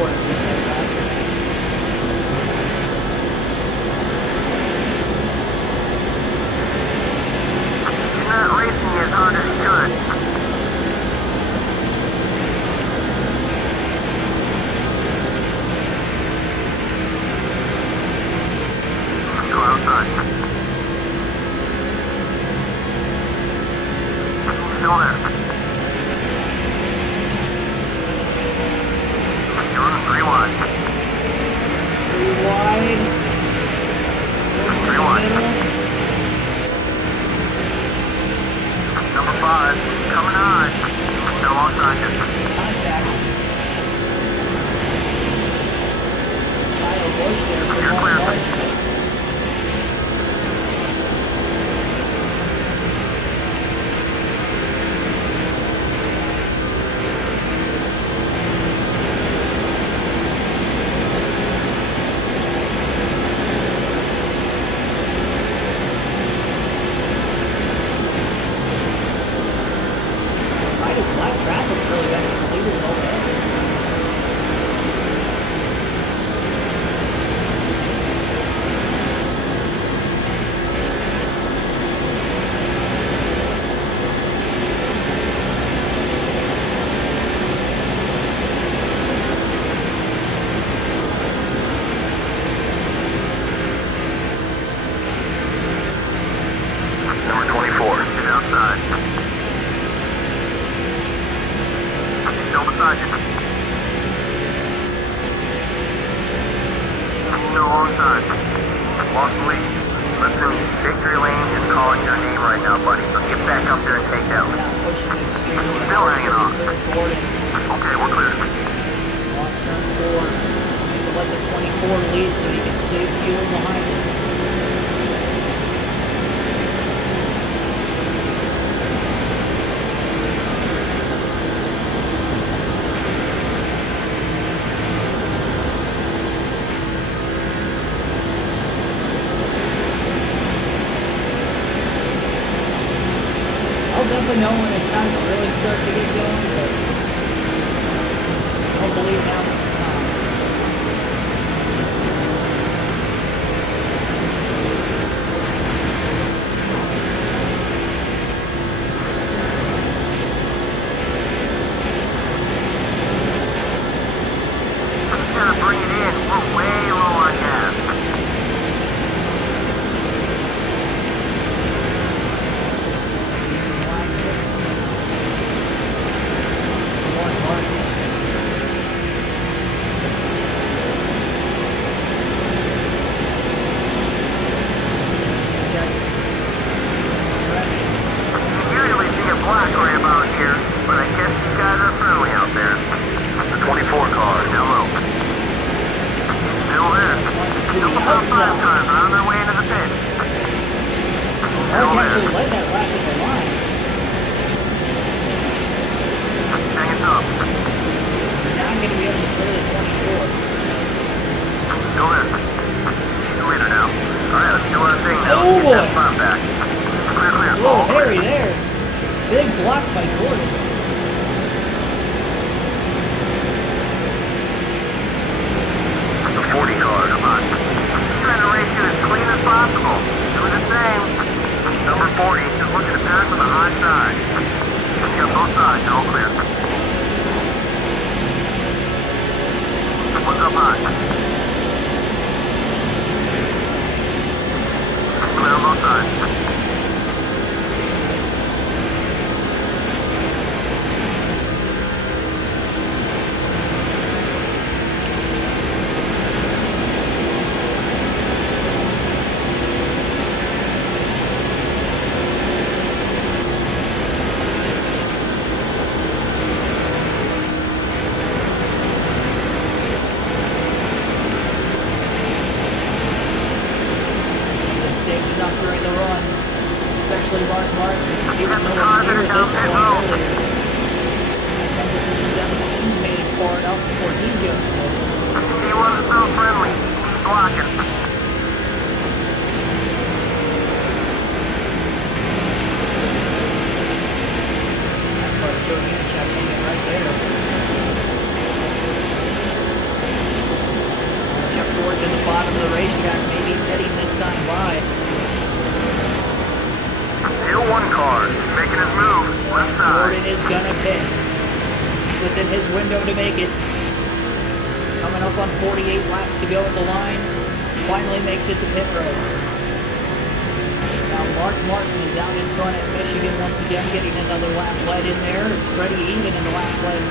At the same time. He's not racing as hard as he could. Let's go outside. Still there. You're on 3 wide. been a long time. Lost the lead. Listen, victory lane is calling your name right now, buddy. So get back up there and take out. Now pushing extremely Still hard. hanging on. Gordon Okay, we're clear. off turn 4. Continues to let the 24 lead so he can save fuel behind him. I'll definitely know when it's time to really start to get going, but just don't believe now's the time. Just gotta bring it in. We're way low on gas. It's a leading line here. Come on, Martin. Check. Stretch. Usually see a black right about here, but I guess you guys are friendly out there. The 24 car, down low. Still there. To the Couple top outside. cars are on their way into the pit. Mark actually led that lap at the line. Hang it up. So now I'm going to be able to clear the 24. Still there. She's the leader now. Alright, let's do our thing now. Oh, Get boy. that front back. Clear, clear. A little All clear. hairy there. Big block by Gordon. The 40 car, come on. Just trying to race you as clean as possible. Do the same. Number 40, just looking to pass on the high side. You got both sides, all clear. What's up high? Clear on both sides. Saved it up during the run, especially Mark Martin, because he was nowhere near this point earlier. Here comes up to the 17s, made it far enough before he just pulled. He wasn't so friendly. He's blocking. That part of Joe Nemechek hanging right there. Jeff Gordon at the bottom of the racetrack, maybe heading this time by. Still one car. He's making his move. Left side. Gordon is gonna pit. He's within his window to make it. Coming up on 48 laps to go at the line. Finally makes it to pit road. Now Mark Martin is out in front at Michigan once again, getting another lap led in there. It's pretty even in the lap led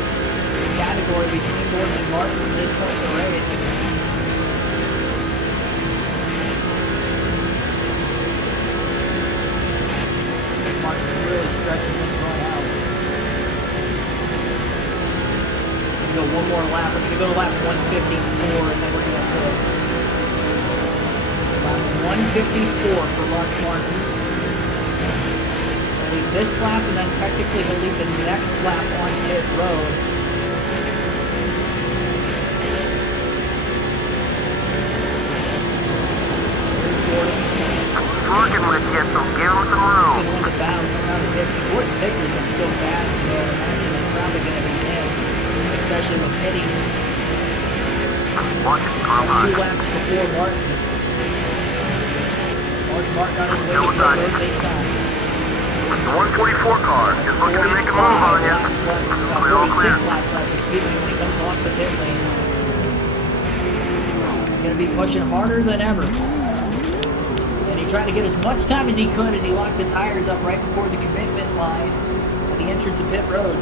category between Gordon and Martin to this point in the race. Martin really stretching this run out. We're going to go one more lap. We're going to go to lap 154, and then we're going to pit. So lap 154 for Mark Martin. He'll leave this lap, and then technically he'll leave the next lap on pit road. There's Gordon. Working with you, so give him some He's room. going to win the battle coming out of the pits. But Gordon's picker's been so fast, you know, I imagine it's probably going to be him, especially with pitting Watch it, car 2 behind. laps before Martin. Martin on his way to pit road this time. The 144 car is looking to make a move 45 on you. laps left, Clear, all 46 clear. laps left, excuse me, when he comes off the pit lane. He's going to be pushing harder than ever. And he tried to get as much time as he could as he locked the tires up right before the commitment line at the entrance of pit road.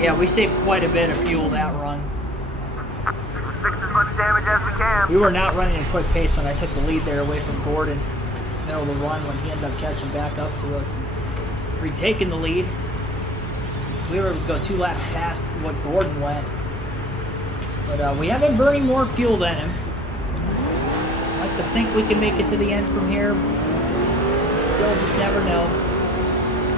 Yeah, we saved quite a bit of fuel that run. Fix as much damage as we can. We were not running a quick pace when I took the lead there away from Gordon. Middle of the run when he ended up catching back up to us and retaking the lead. So we were able to go 2 laps past what Gordon went. But we have been burning more fuel than him. I like to think we can make it to the end from here. Still just never know.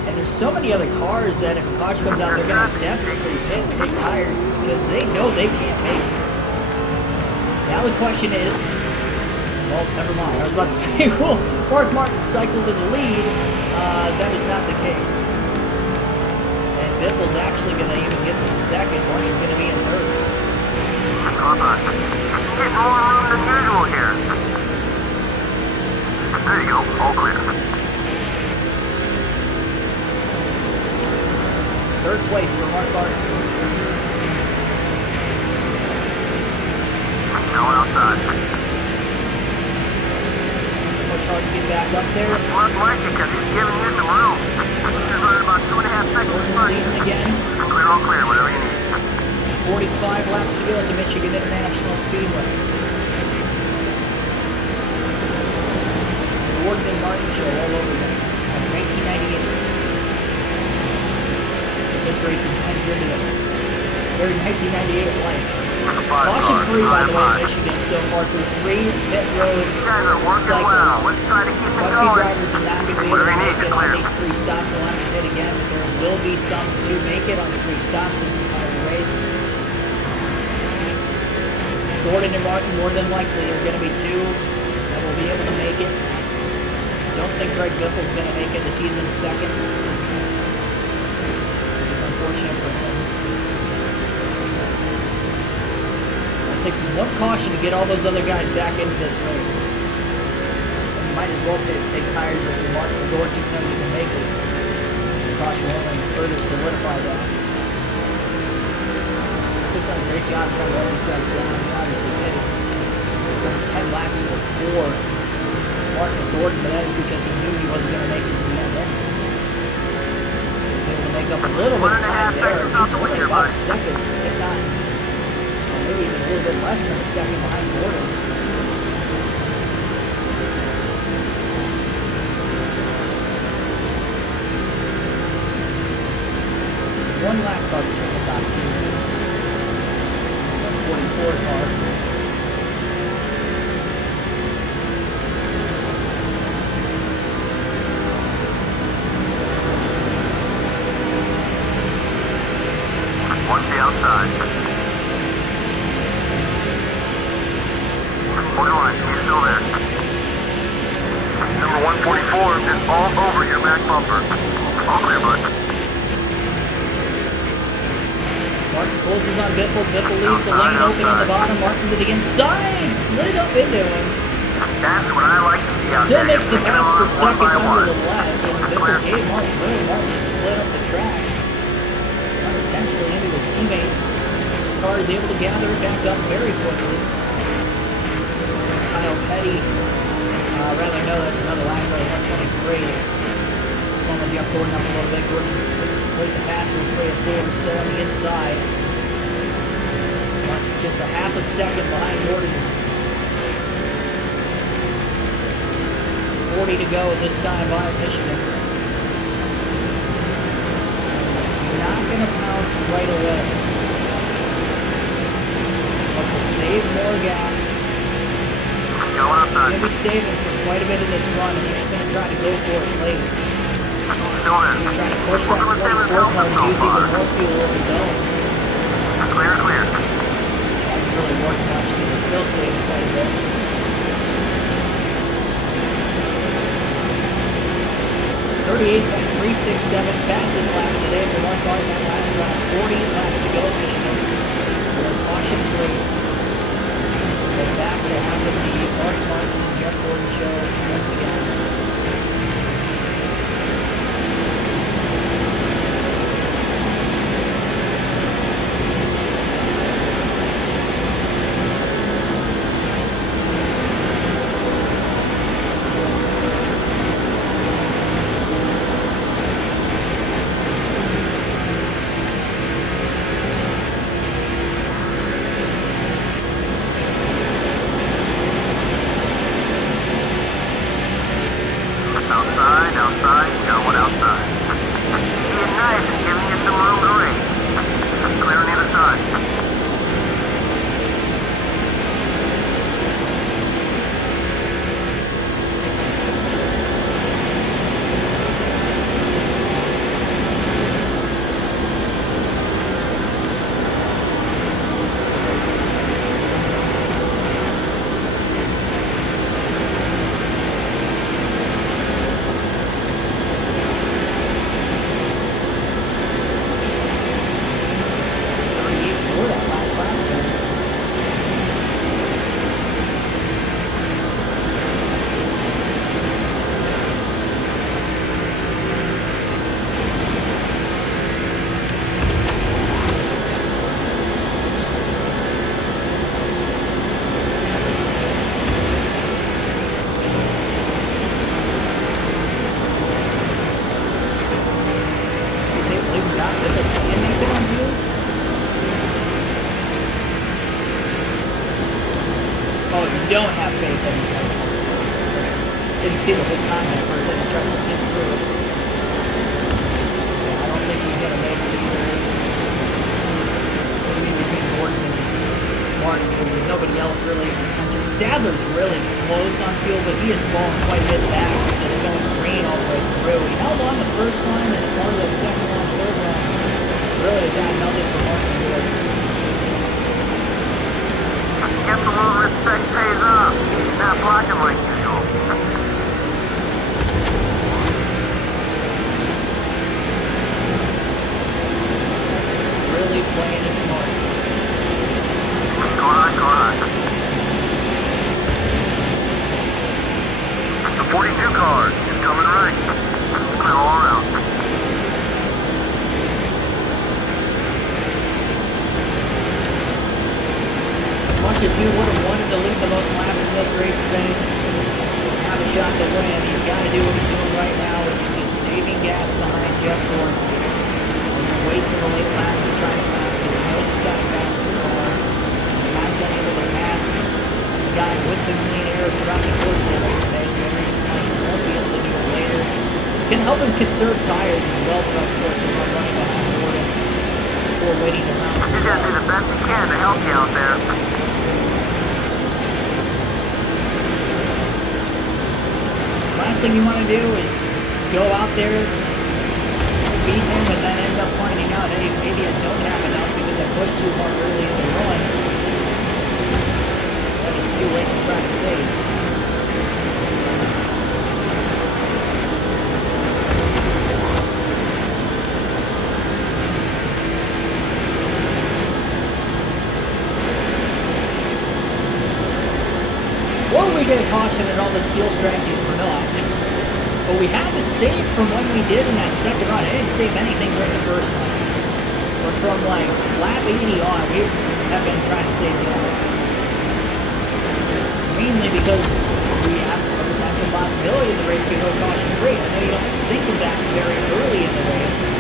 And there's so many other cars that if a caution comes out, they're going to definitely pit and take tires because they know they can't make it. Now the question is, well, never mind. I was about to say, well, Mark Martin cycled to the lead. That is not the case. And Biffle's actually going to even get the second. Martin's going to be in third. Getting more room than usual here. There you go, all clear. Third place for Mark Martin. Going outside. Push hard to get back up there. Left like it because he's giving you some room. He's running about 2.5 seconds. Gordon leading again. Clear, all clear, whatever you need. 45 laps to go at the Michigan International Speedway. Gordon and Martin show all over things. 1998. This race has been here today. Very 1998 at life. Caution free, by the way, in Michigan so far through 3 pit road cycles. Quite a few drivers are not going to be able to make it on these 3 stops. They'll have to hit again, but there will be some to make it on 3 stops this entire race. Gordon and Martin, more than likely, are going to be 2 that will be able to make it. Don't think Greg Biffle's going to make it as he's in second. Unfortunate for him. It takes us 1 caution to get all those other guys back into this race. And you might as well take tires if you're Martin or Gordon, even though you can make it. The caution will only further solidify that. He's done a great job trying to let those guys down. He obviously hit it. 10 laps before Martin or Gordon, but that is because he knew he wasn't going to make it to the end anyway. To make up a little bit of time there. He's only about a second, if not, maybe even a little bit less than a second behind Gordon. One lap car between the top 2. 144 car. Watch the outside. Hold on, he's still there. Number 144 is all over your back bumper. All clear, bud. Martin closes on Biffle. Biffle leaves the lane open on the bottom. Martin to the inside. Slid up into him. That's what I like to see out Still there. makes the pass for second under the last. And Biffle Clear. gave Martin room. Martin just slid up the track. Unintentionally into his teammate. The car is able to gather it back up very quickly. Kyle Petty, rather no, that's another lap play, 123. Slowing Jeff Gordon up a little bit. Gordon wait the pass with 3 and 4, still on the inside. Just a half a second behind Gordon. 40 to go this time by Michigan. Not going to pounce right away. But to save more gas. He's going to be saving for quite a bit of this run, and he's going to try to go for it late. He's trying to push that 24 car to use even more fuel of his own. Clear, clear. Which hasn't really worked much because he's still saving quite a bit. .367, fastest lap of the day for Mark Martin that last lap. 40 laps to go at Michigan. We're caution free. We're back to having the Mark Martin and Jeff Gordon show once again. if it can make it on view. Oh, you don't have faith in him. Didn't see the whole comment first, then I tried to skim through it. Yeah, I don't think he's going to make it either. It's going to be between Gordon and Martin because there's nobody else really in contention. Sadler's really close on field, but he has fallen quite a bit back. Just going green all the way through. He held on the first line and part of the second line, third line. Really has had nothing for Martin here. Guess a little respect pays off. He's not blocking like usual. Just really playing it smart. Go on. The 42 car is coming right. Clear all around. As much as he would have wanted to lead the most laps in this race today, to have a shot to win, he's got to do what he's doing right now, which is just saving gas behind Jeff Gordon. And wait till the late laps to try to pass because he knows he's got a faster car. He has been able to pass the guy with the clean air throughout the course of the race today, so the reason why he won't be able to do it later. It's going to help him conserve tires as well throughout the course of running behind Gordon before waiting to rounds as He's well. got to do the best he can to help you out there. Last thing you want to do is go out there, beat him, and then end up finding out, hey, maybe I don't have enough because I pushed too hard early in the run. But it's too late to try to save. Or we get a caution and all those fuel strategies for naught. But we had to save from when we did in that second run. I didn't save anything during the first run. But from like lap 80 on, we have been trying to save gas. Mainly because we have a potential possibility of the race could go caution free. I know you don't think of that very early in the race.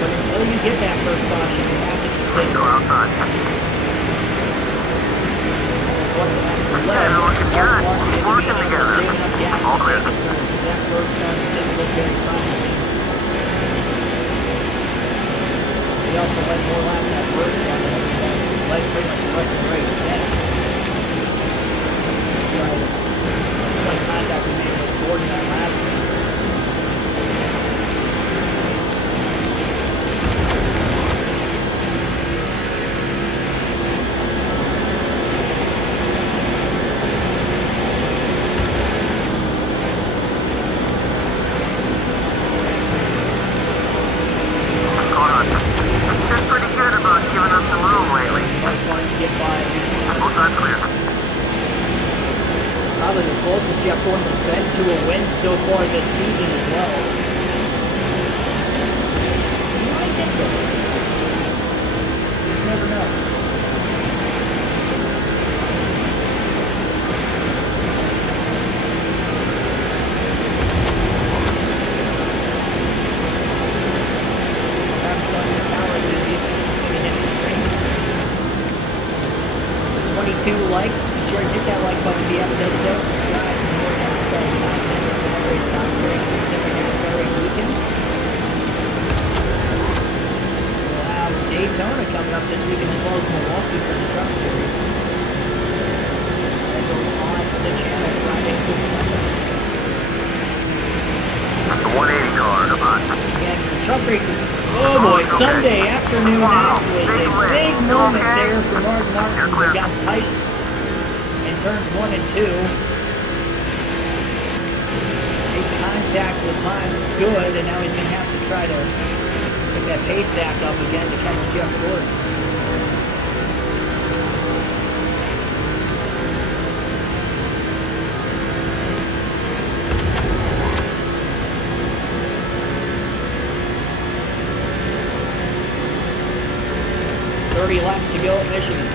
But until you get that first caution, you have to consider Go outside. what the next led. Working together. Save enough gas to make it through because that first run didn't look very promising. We also led more laps that first run than we've led pretty much the rest of the race since. So, it's like contact we made with Gordon that last one. Closest Jeff Gordon has been to a win so far this season as well. He might get there. Just never know. Travis going to the tower enthusiast. Let's continue hitting the stream. 22 likes. Be sure to hit that like button if you haven't done so. Subscribe for more NASCAR content. Live race commentary streams every NASCAR race weekend. We'll have Daytona coming up this weekend as well as Milwaukee for the Truck Series. Scheduled on the channel Friday through Sunday. The 180 car, come on. Again, the truck races. Oh boy, Sunday afternoon. That was a big moment there for Mark Martin. We got tight in turns 1 and 2. Big contact with Hines, good, and now he's going to have to try to pick that pace back up again to catch Jeff Gordon. Laps to go at Michigan.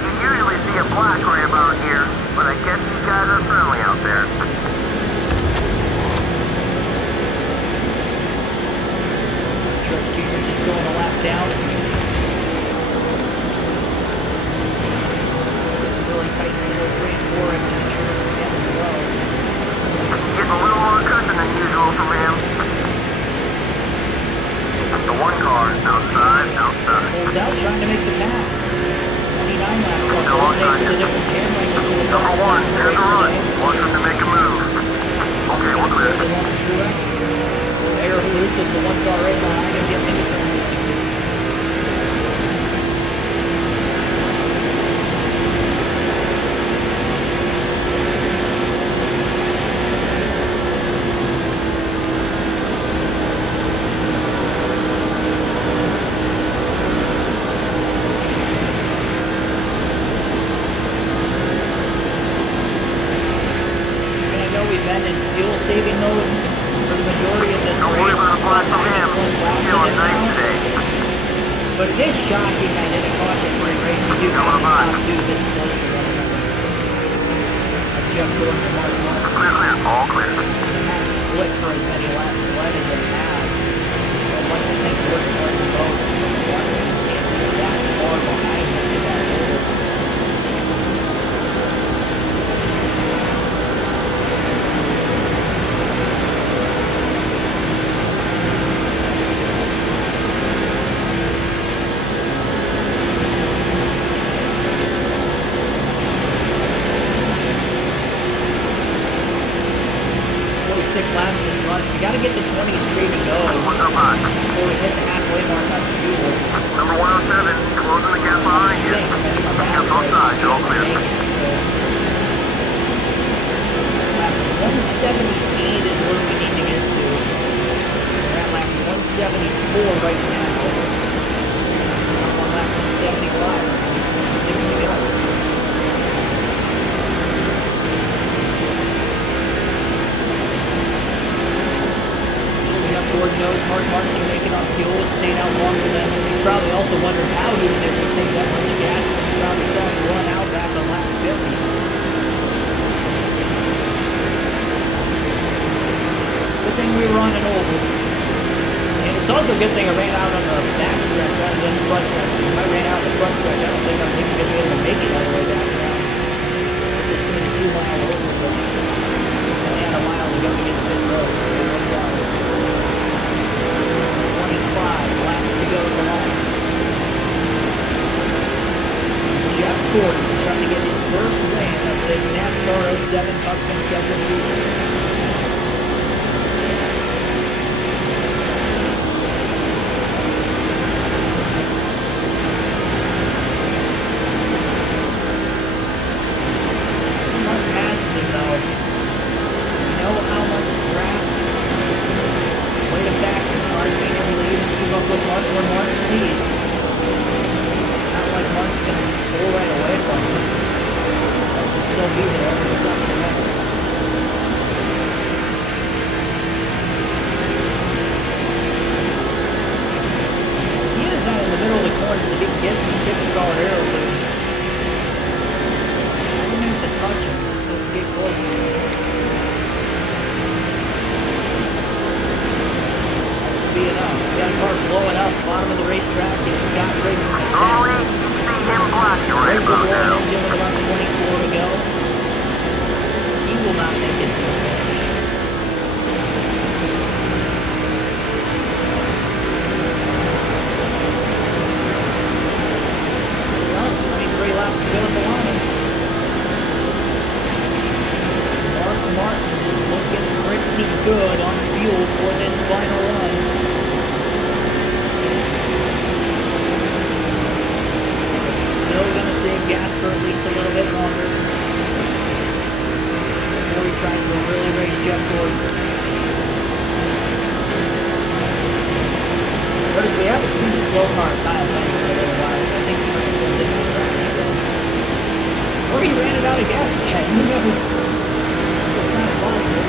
You usually see a black ram out here, but I guess you guys are friendly out there. going a lap down. Really tight in the 3 and 4 and Truex again as well. Getting a little more cushion than usual from him. The one car outside. Pulls out, trying to make the pass. 29 laps left. Long day for the different camera angles for the Number one, here's the run. Wants him to make a move. Okay, we'll clear. The one from Truex. Air loose with the one car right behind him, getting into turn 52. Saving mode for the majority of this race. Plus laps in it now. But it is shocking that in a caution-free race you do have the top two this close to one another. Jeff Gordon and Mark Martin. All clear. Have split for as many laps led as they have. But one I think Gordon's led the most, but Martin can't be that far behind him in that total. Six laps this run, so we got to get to 23 to go before we hit the halfway mark on fuel. Number 107, closing the gap behind you. So lap 178 is where we need to get to. We're at lap 174 right now. On lap 175, there's only 26 to go. Gordon knows Mark Martin can make it on fuel and stayed out longer than him. He's probably also wondering how he was able to save that much gas when he probably saw him run out back on lap 50. Good thing we were on an oval. And it's also a good thing I ran out on the back stretch rather than the front stretch. If I ran out on the front stretch, I don't think I was even going to be able to make it all the way back around. This being a 2-mile oval, but only had a mile to go to get to pit road, so it worked out. 25 laps to go at the line. Jeff Gordon trying to get his first win of this NASCAR 07 custom schedule season. Mark passes him though. You know how much draft is way to factor. Cars being able to even keep up with Mark when Martin leads. It's not like Mark's going to just pull right away from him. He'll still be there every step of the way. He is out in the middle of the corners. If he can get the 6-car air loose, he doesn't have to touch him. He just has to get close to him. Be enough. We got a car blowing up, bottom of the racetrack. Get Scott Riggs in the 10. Riggs will blow an engine with about 24 to go. He will not make it to the finish. Well, 23 laps to go at the line. Mark Martin is looking pretty good on fuel for this final run. Still going to save gas for at least a little bit longer before he tries to really race Jeff Gordon. Notice we haven't seen the slow car Kyle Petty for a little while, so I think he might have been in the garage again. Or he ran it out of gas again, who knows? So it's not impossible.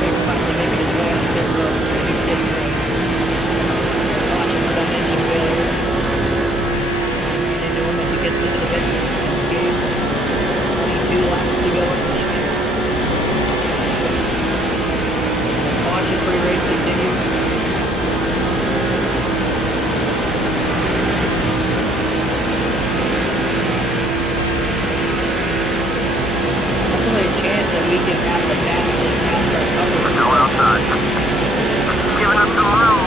Riggs finally making his way on the pit road, so maybe stay green. Caution for that engine failure. As he gets into the pits, escape. 22 laps to go at Michigan. The caution-free race continues. so we can have the fastest NASCAR coverage. No outside. Giving us some room.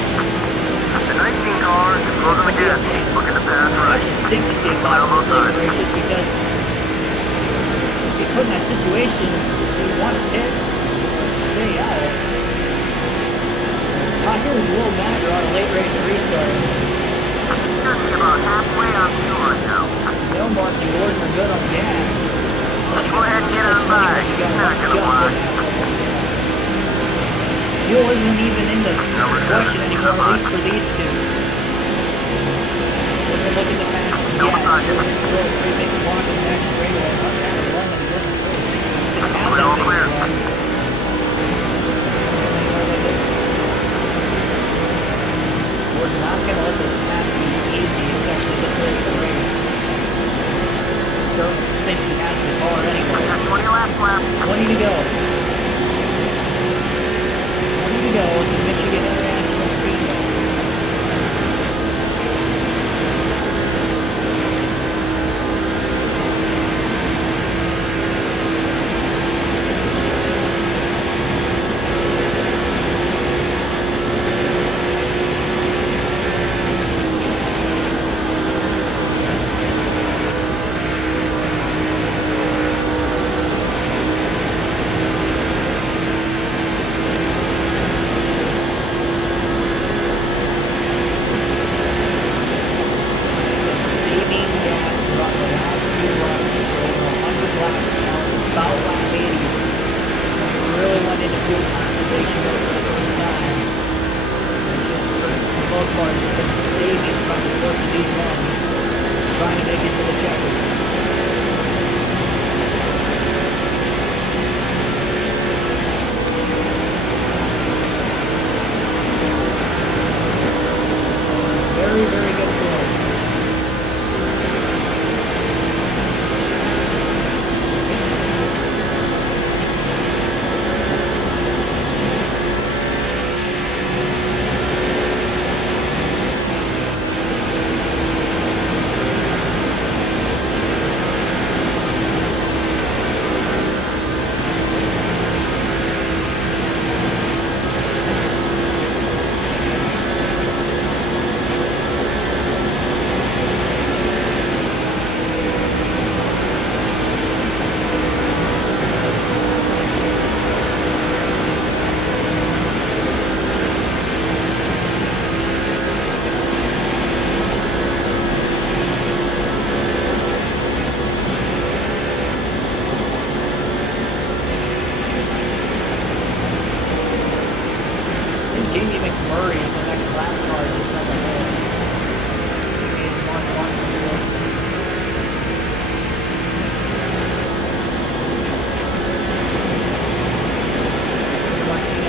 The 19 car is closing again. Looking to pass I right. actually stink to see a caution to save race just because if you put in that situation, do you want to pit or stay out? His tires will matter on a late race restart. Just about halfway on fuel right now. No, Martin and Gordon are good on gas. Go ahead, get outside. Fuel isn't even in the question anymore, at least for these two. Wasn't looking to pass him yet. Throw a pretty big block in the next straightaway. Not kind of one that he wasn't really. He's going to have that big one. We're not going to let this pass be easy, especially this late in the race. Just don't think he has the car anyway. 20 laps left. 20 to go. 20 to go at the Michigan International Speedway.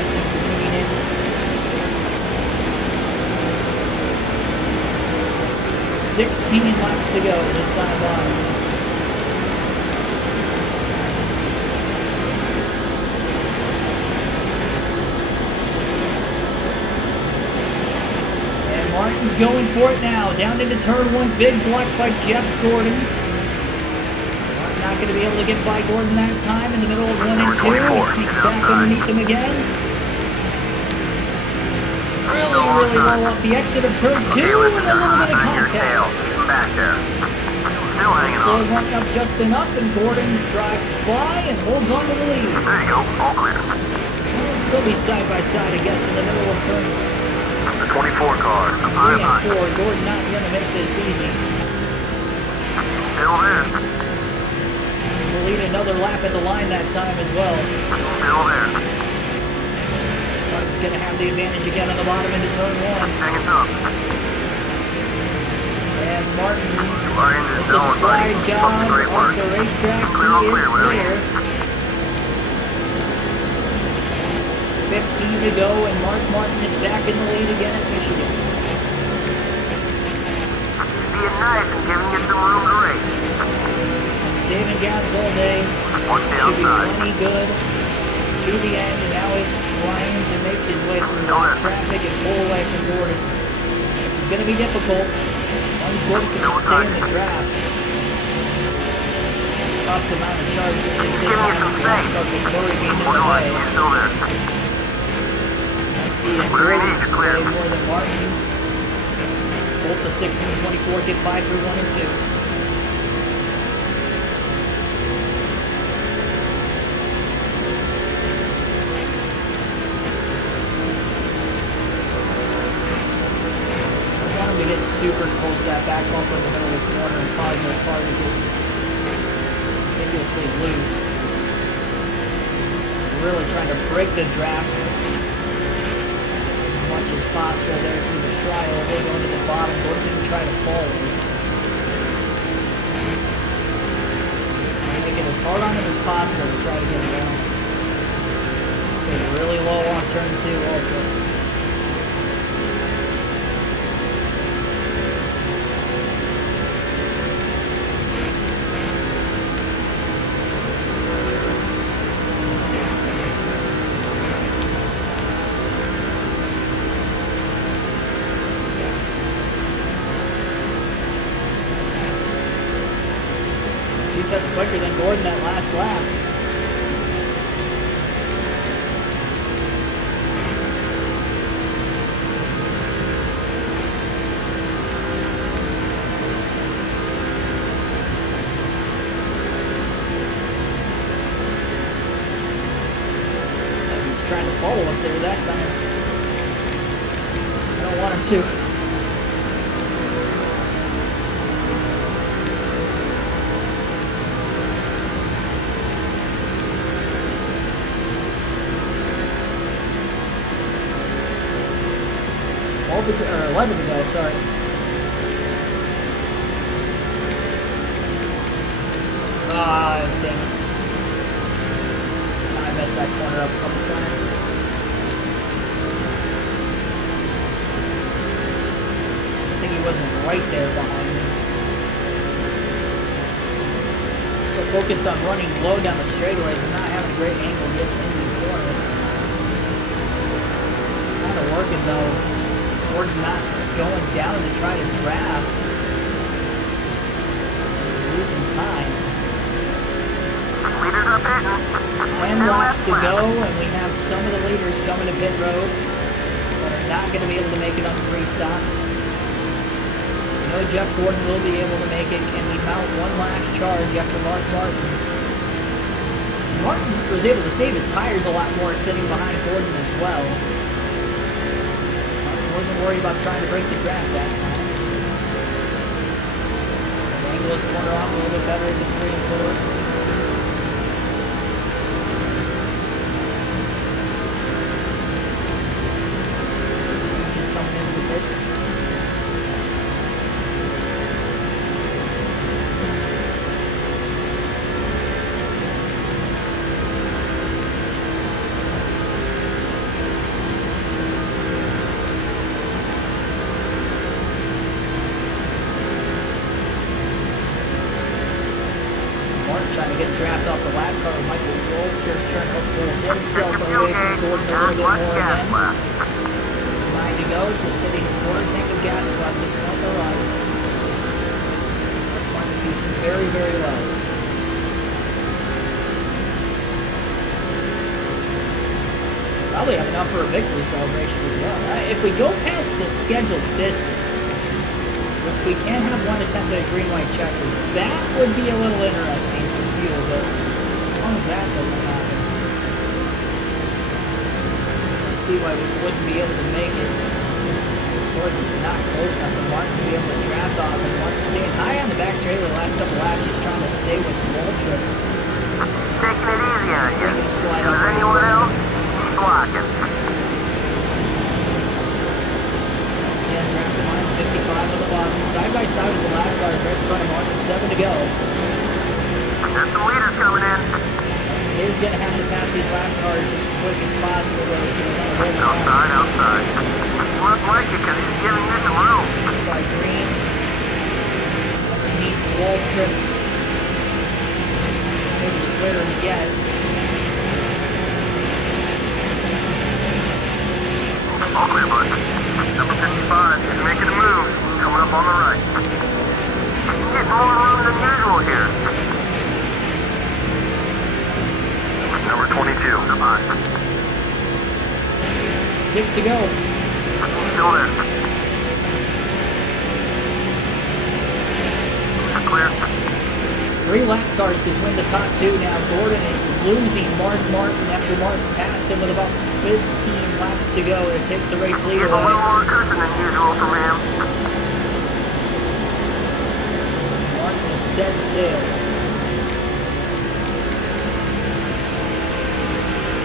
Since we tuned in. 16 laps to go this time on. And Martin's going for it now. Down into turn one. Big block by Jeff Gordon. Martin not going to be able to get by Gordon that time in the middle of 1 and 2. He sneaks back underneath him again. Really well off the exit of turn 2 and a little bit of contact. Slow Martin up just enough and Gordon drives by and holds on to the lead. There you go, all clear. They'll still be side by side, I guess, in the middle of turns The 24 car. 3 and 4. Gordon not going to make this easy. Still there. We'll lead another lap at the line that time as well. Still there. Martin's going to have the advantage again on the bottom into turn 1. Hang it up. And Martin, with the slide job on the racetrack, he is clear. 15 to go, and Mark Martin is back in the lead again at Michigan. Being nice and giving you some room to race. Been saving gas all day. Should be plenty good to the end, and now he's trying to make his way through traffic and pull away from Gordon, which is going to be difficult as long as Gordon can just stay in the draft. tough to mount a charge is this time with the lap car with Murray being in the way. He's still there. He and Gordon's way more than Martin. Both the 16 and 24 get by through 1 and 2. To get super close to that back bumper in the middle of the corner and cause our car to get ridiculously loose. We're really trying to break the draft as much as possible there through the trial. We're going to the bottom. Gordon didn't try to follow. Make it as hard on him as possible to try to get it down. Stay really low off turn 2 also. Touch quicker than Gordon that last lap. He was trying to follow us there that time. I don't want him to. 11 to go, sorry. Ah, dang it. I messed that corner up a couple times. I think he wasn't right there behind me. So focused on running low down the straightaways and not having a great angle getting into the corner. It's kind of working though. Gordon not going down to try to draft. He's losing time. 10 laps to go, and we have some of the leaders coming to pit road that are not going to be able to make it on 3 stops. We know Jeff Gordon will be able to make it. Can he mount one last charge after Mark Martin? So Martin was able to save his tires a lot more sitting behind Gordon as well. Wasn't worried about trying to break the draft that time. Angle this corner off a little bit better than 3 and 4. Just coming into the pits. Trying to get a draft off the lap car. Michael Wiltshire trying to pull himself away from Gordon a little bit more again. 9 to go, just hitting a quarter tank of gas left this point in the run. Martin piecing very, very low. Probably have enough for a victory celebration as well. If we go past the scheduled distance, which we can have one attempt at a green-white checker, that would be a little interesting for fuel, but as long as that doesn't happen, let's see why we wouldn't be able to make it. Or just not close enough for Martin to be able to draft off, and Martin staying high on the back straight the last couple laps, just trying to stay with Waltrip. Taking it easy on you. Is there anyone else? Keep walking. Again, draft line 55 on the bottom, side by side with the lap cars right in front of Martin, 7 to go. There's some leaders coming in. He is going to have to pass these lap cars as quick as possible, though, so we're going to hold on. Outside. Looks like it because he's giving you some room. It's by Green. Underneath Waltrip. Maybe to clear him again. All clear, bud. Number 55 is making a move. Coming up on the right. Getting more room than usual here. 6 to go. Still there. Clear. 3 lap cars between the top 2 now. Gordon is losing Mark Martin after Martin passed him with about 15 laps to go to take the race lead He's away. a little more cushion than usual from him. Martin is set sail.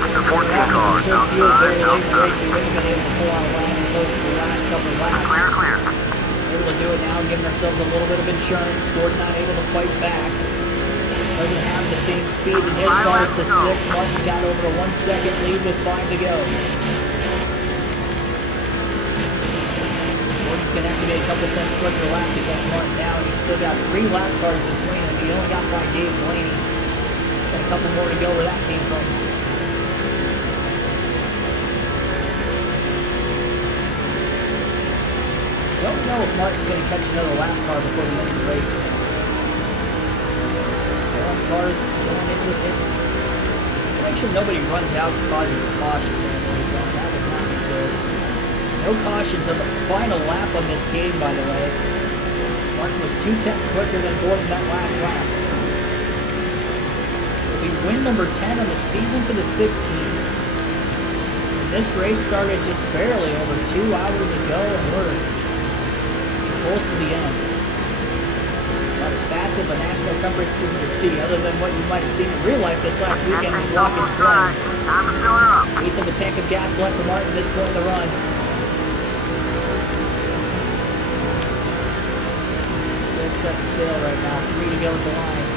The 14 car. Took fuel very late in the race. We wouldn't have been able to pull out a line until the last couple of laps. Clear. Able to do it now, giving ourselves a little bit of insurance. Gordon not able to fight back. Doesn't have the same speed in his car as the 6. Martin's got over a 1 second lead with 5 to go. Gordon's going to have to be a couple tenths quicker lap to catch Martin now, and he's still got 3 lap cars between him. He only got by Dave Blaney. Got a couple more to go where that came from. Don't know if Martin's going to catch another lap car before the end of the race. Still on cars going into the pits. Make sure nobody runs out and causes a caution. That would not be good. No cautions on the final lap on this game, by the way. Martin was 2 tenths quicker than Gordon that last lap. It'll be win number 10 on the season for the 6 team. And this race started just barely over 2 hours ago, and we're close to the end. About as fast of a NASCAR Cup race to see, other than what you might have seen in real life this last weekend with Watkins Glen. 1/8 of a tank of gas left for Martin at this point in the run. Still setting sail right now, 3 to go at the line.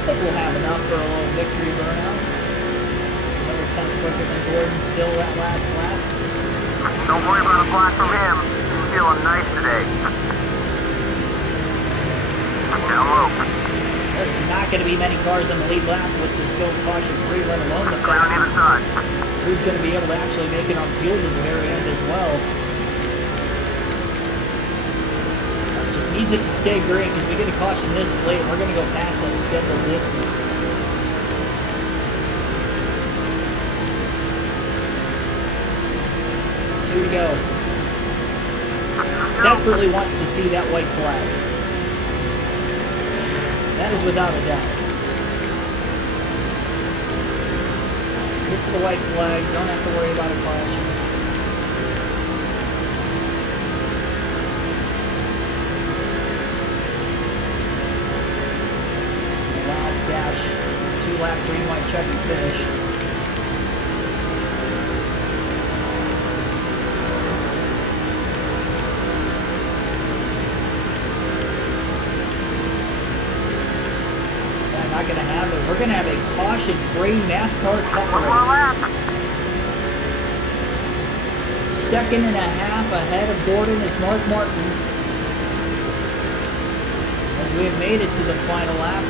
I think we'll have enough for a little victory burnout. Another 10 quicker than Gordon, still that last lap. Don't worry about a block from him. He's feeling nice today. Down low. There's not going to be many cars on the lead lap with this go caution free, let alone the Clear on fact either side. who's going to be able to actually make it on field at the very end as well. Just needs it to stay green because we get a caution this late. We're going to go past that scheduled distance. To go. Desperately wants to see that white flag. That is without a doubt. Get to the white flag, don't have to worry about a caution. The last dash, 2-lap green, white check and finish. Not going to have it. We're going to have a caution-free NASCAR Cup race. 2.5 seconds ahead of Gordon is Mark Martin. As we have made it to the final lap.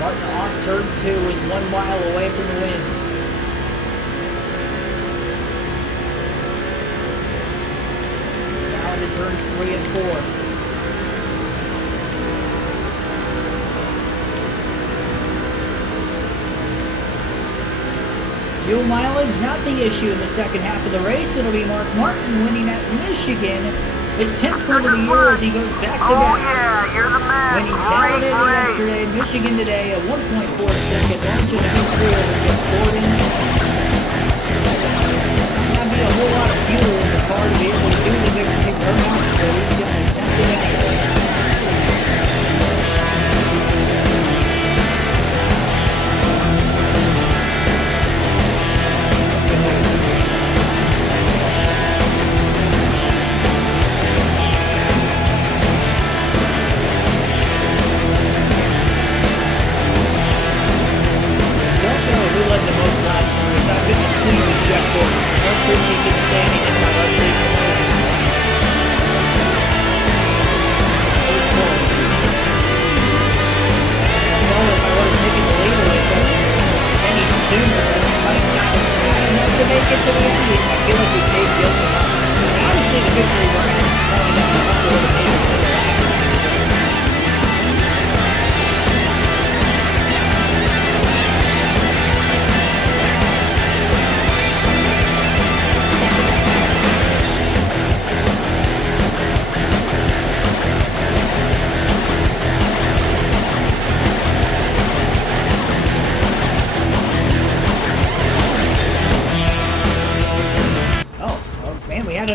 Martin off turn 2 is 1 mile away from the win. Now into turns 3 and 4. Fuel mileage, not the issue in the second half of the race. It'll be Mark Martin winning at Michigan. His 10th win of the year as he goes back to back. Oh yeah, you're the man. Winning Talladega yesterday, Michigan today, a 1.4 second margin of victory over Jeff Gordon. Not be a whole lot of fuel in the car to be able to do the victory burnouts, but he's going to attempt it anyway. I couldn't assume it was Jeff Gordon, because I'm pretty sure he didn't say anything about us leaving the race.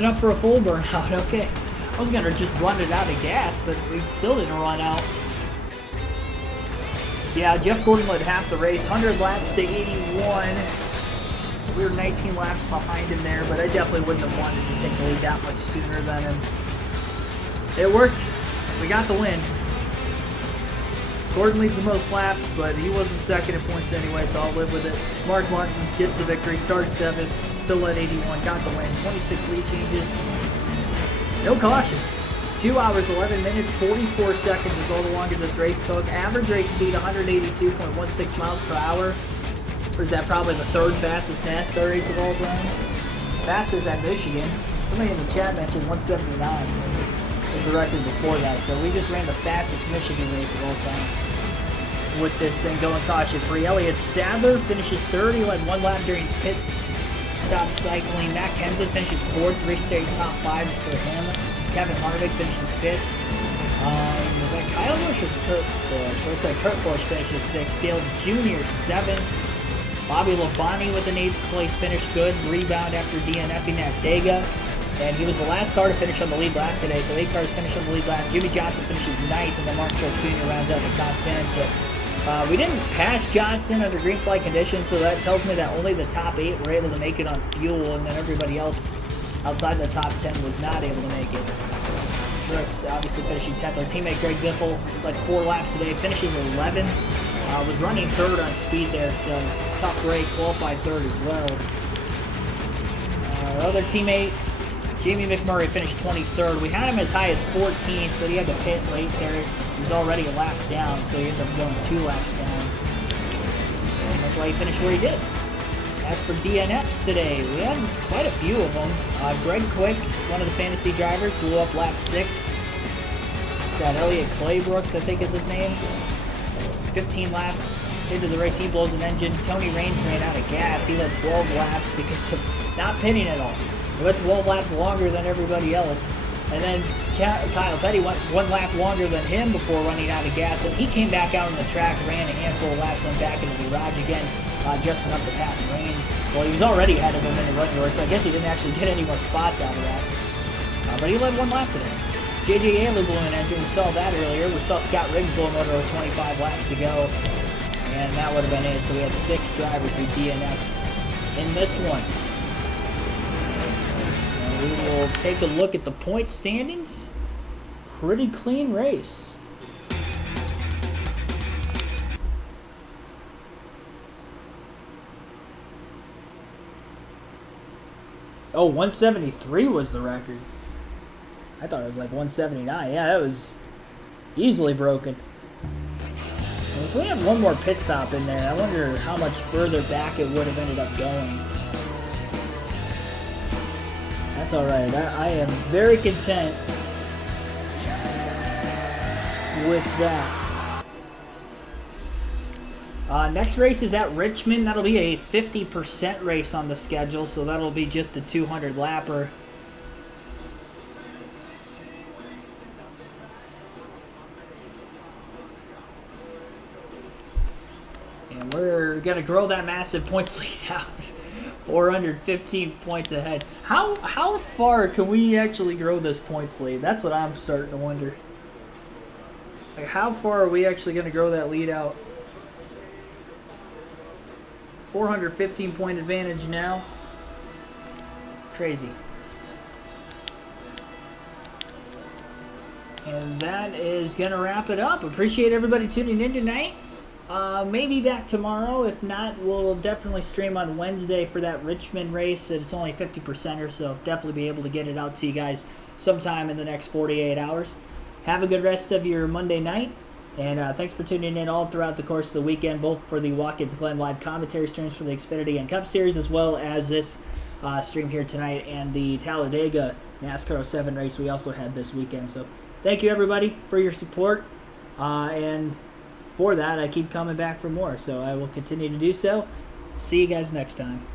it up for a full burnout. Okay. I was going to just run it out of gas, but we still didn't run out. Yeah, Jeff Gordon led half the race, 100 laps to 81. So we were 19 laps behind him there, but I definitely wouldn't have wanted to take the lead that much sooner than him. It worked. We got the win. Gordon leads the most laps, but he wasn't second in points anyway, so I'll live with it. Mark Martin gets the victory, started 7th, still led 81, got the win. 26 lead changes, no cautions. 2 hours, 11 minutes, 44 seconds is all the longer this race took. Average race speed, 182.16 miles per hour. Or is that probably the 3rd fastest NASCAR race of all time? Fastest at Michigan. Somebody in the chat mentioned 179 was the record before that. So we just ran the fastest Michigan race of all time with this thing going caution-free. Elliott Sadler finishes 3rd. He led 1 lap during pit stop cycling. Matt Kenseth finishes 4th. 3 straight top 5s for him. Kevin Harvick finishes 5th. Was that Kyle Busch or Kurt Busch? Looks like Kurt Busch finishes 6th. Dale Jr. 7th. Bobby Labonte with an 8th place finish. Good rebound after DNFing at Dega. And he was the last car to finish on the lead lap today, so 8 cars finished on the lead lap. Jimmy Johnson finishes 9th, and then Mark Truex Jr. rounds out the top 10. So we didn't pass Johnson under green flag conditions, so that tells me that only the top 8 were able to make it on fuel, and then everybody else outside the top 10 was not able to make it. Truex obviously finishing 10th. Our teammate Greg Biffle led 4 laps today, finishes 11th. Was running 3rd on speed there, so tough break, qualified 3rd as well. Our other teammate, Jamie McMurray, finished 23rd. We had him as high as 14th, but he had to pit late there. He was already a lap down, so he ended up going 2 laps down. And that's why he finished where he did. As for DNFs today, we had quite a few of them. Greg Quick, one of the fantasy drivers, blew up lap 6. Got Elliott Claybrooks, I think is his name. 15 laps into the race, he blows an engine. Tony Raines ran out of gas. He led 12 laps because of not pitting at all. He went 12 laps longer than everybody else. And then Kyle Petty went 1 lap longer than him before running out of gas. And he came back out on the track, ran a handful of laps, and back into the garage again, just enough to pass Raines. Well, he was already ahead of him in the running order, so I guess he didn't actually get any more spots out of that. But he led 1 lap today. J.J. Haley blew an engine. We saw that earlier. We saw Scott Riggs blow an motor with 25 laps to go. And that would have been it. So we had 6 drivers who DNF'd in this one. And we will take a look at the point standings. Pretty clean race. Oh, 173 was the record. I thought it was like 179. Yeah, that was easily broken. And if we had 1 more pit stop in there, I wonder how much further back it would have ended up going. That's alright. I am very content with that. Next race is at Richmond. That'll be a 50% race on the schedule, so that'll be just a 200 lapper. And we're going to grow that massive points lead out. 415 points ahead. How far can we actually grow this points lead? That's what I'm starting to wonder. Like, how far are we actually going to grow that lead out? 415 point advantage now. Crazy. And that is going to wrap it up. Appreciate everybody tuning in tonight. Maybe back tomorrow. If not, we'll definitely stream on Wednesday for that Richmond race. It's only 50%er, so definitely be able to get it out to you guys sometime in the next 48 hours. Have a good rest of your Monday night. And thanks for tuning in all throughout the course of the weekend, both for the Watkins Glen live commentary streams for the Xfinity and Cup Series, as well as this stream here tonight and the Talladega NASCAR 07 race we also had this weekend. So thank you, everybody, for your support. And for that, I keep coming back for more. So I will continue to do so. See you guys next time.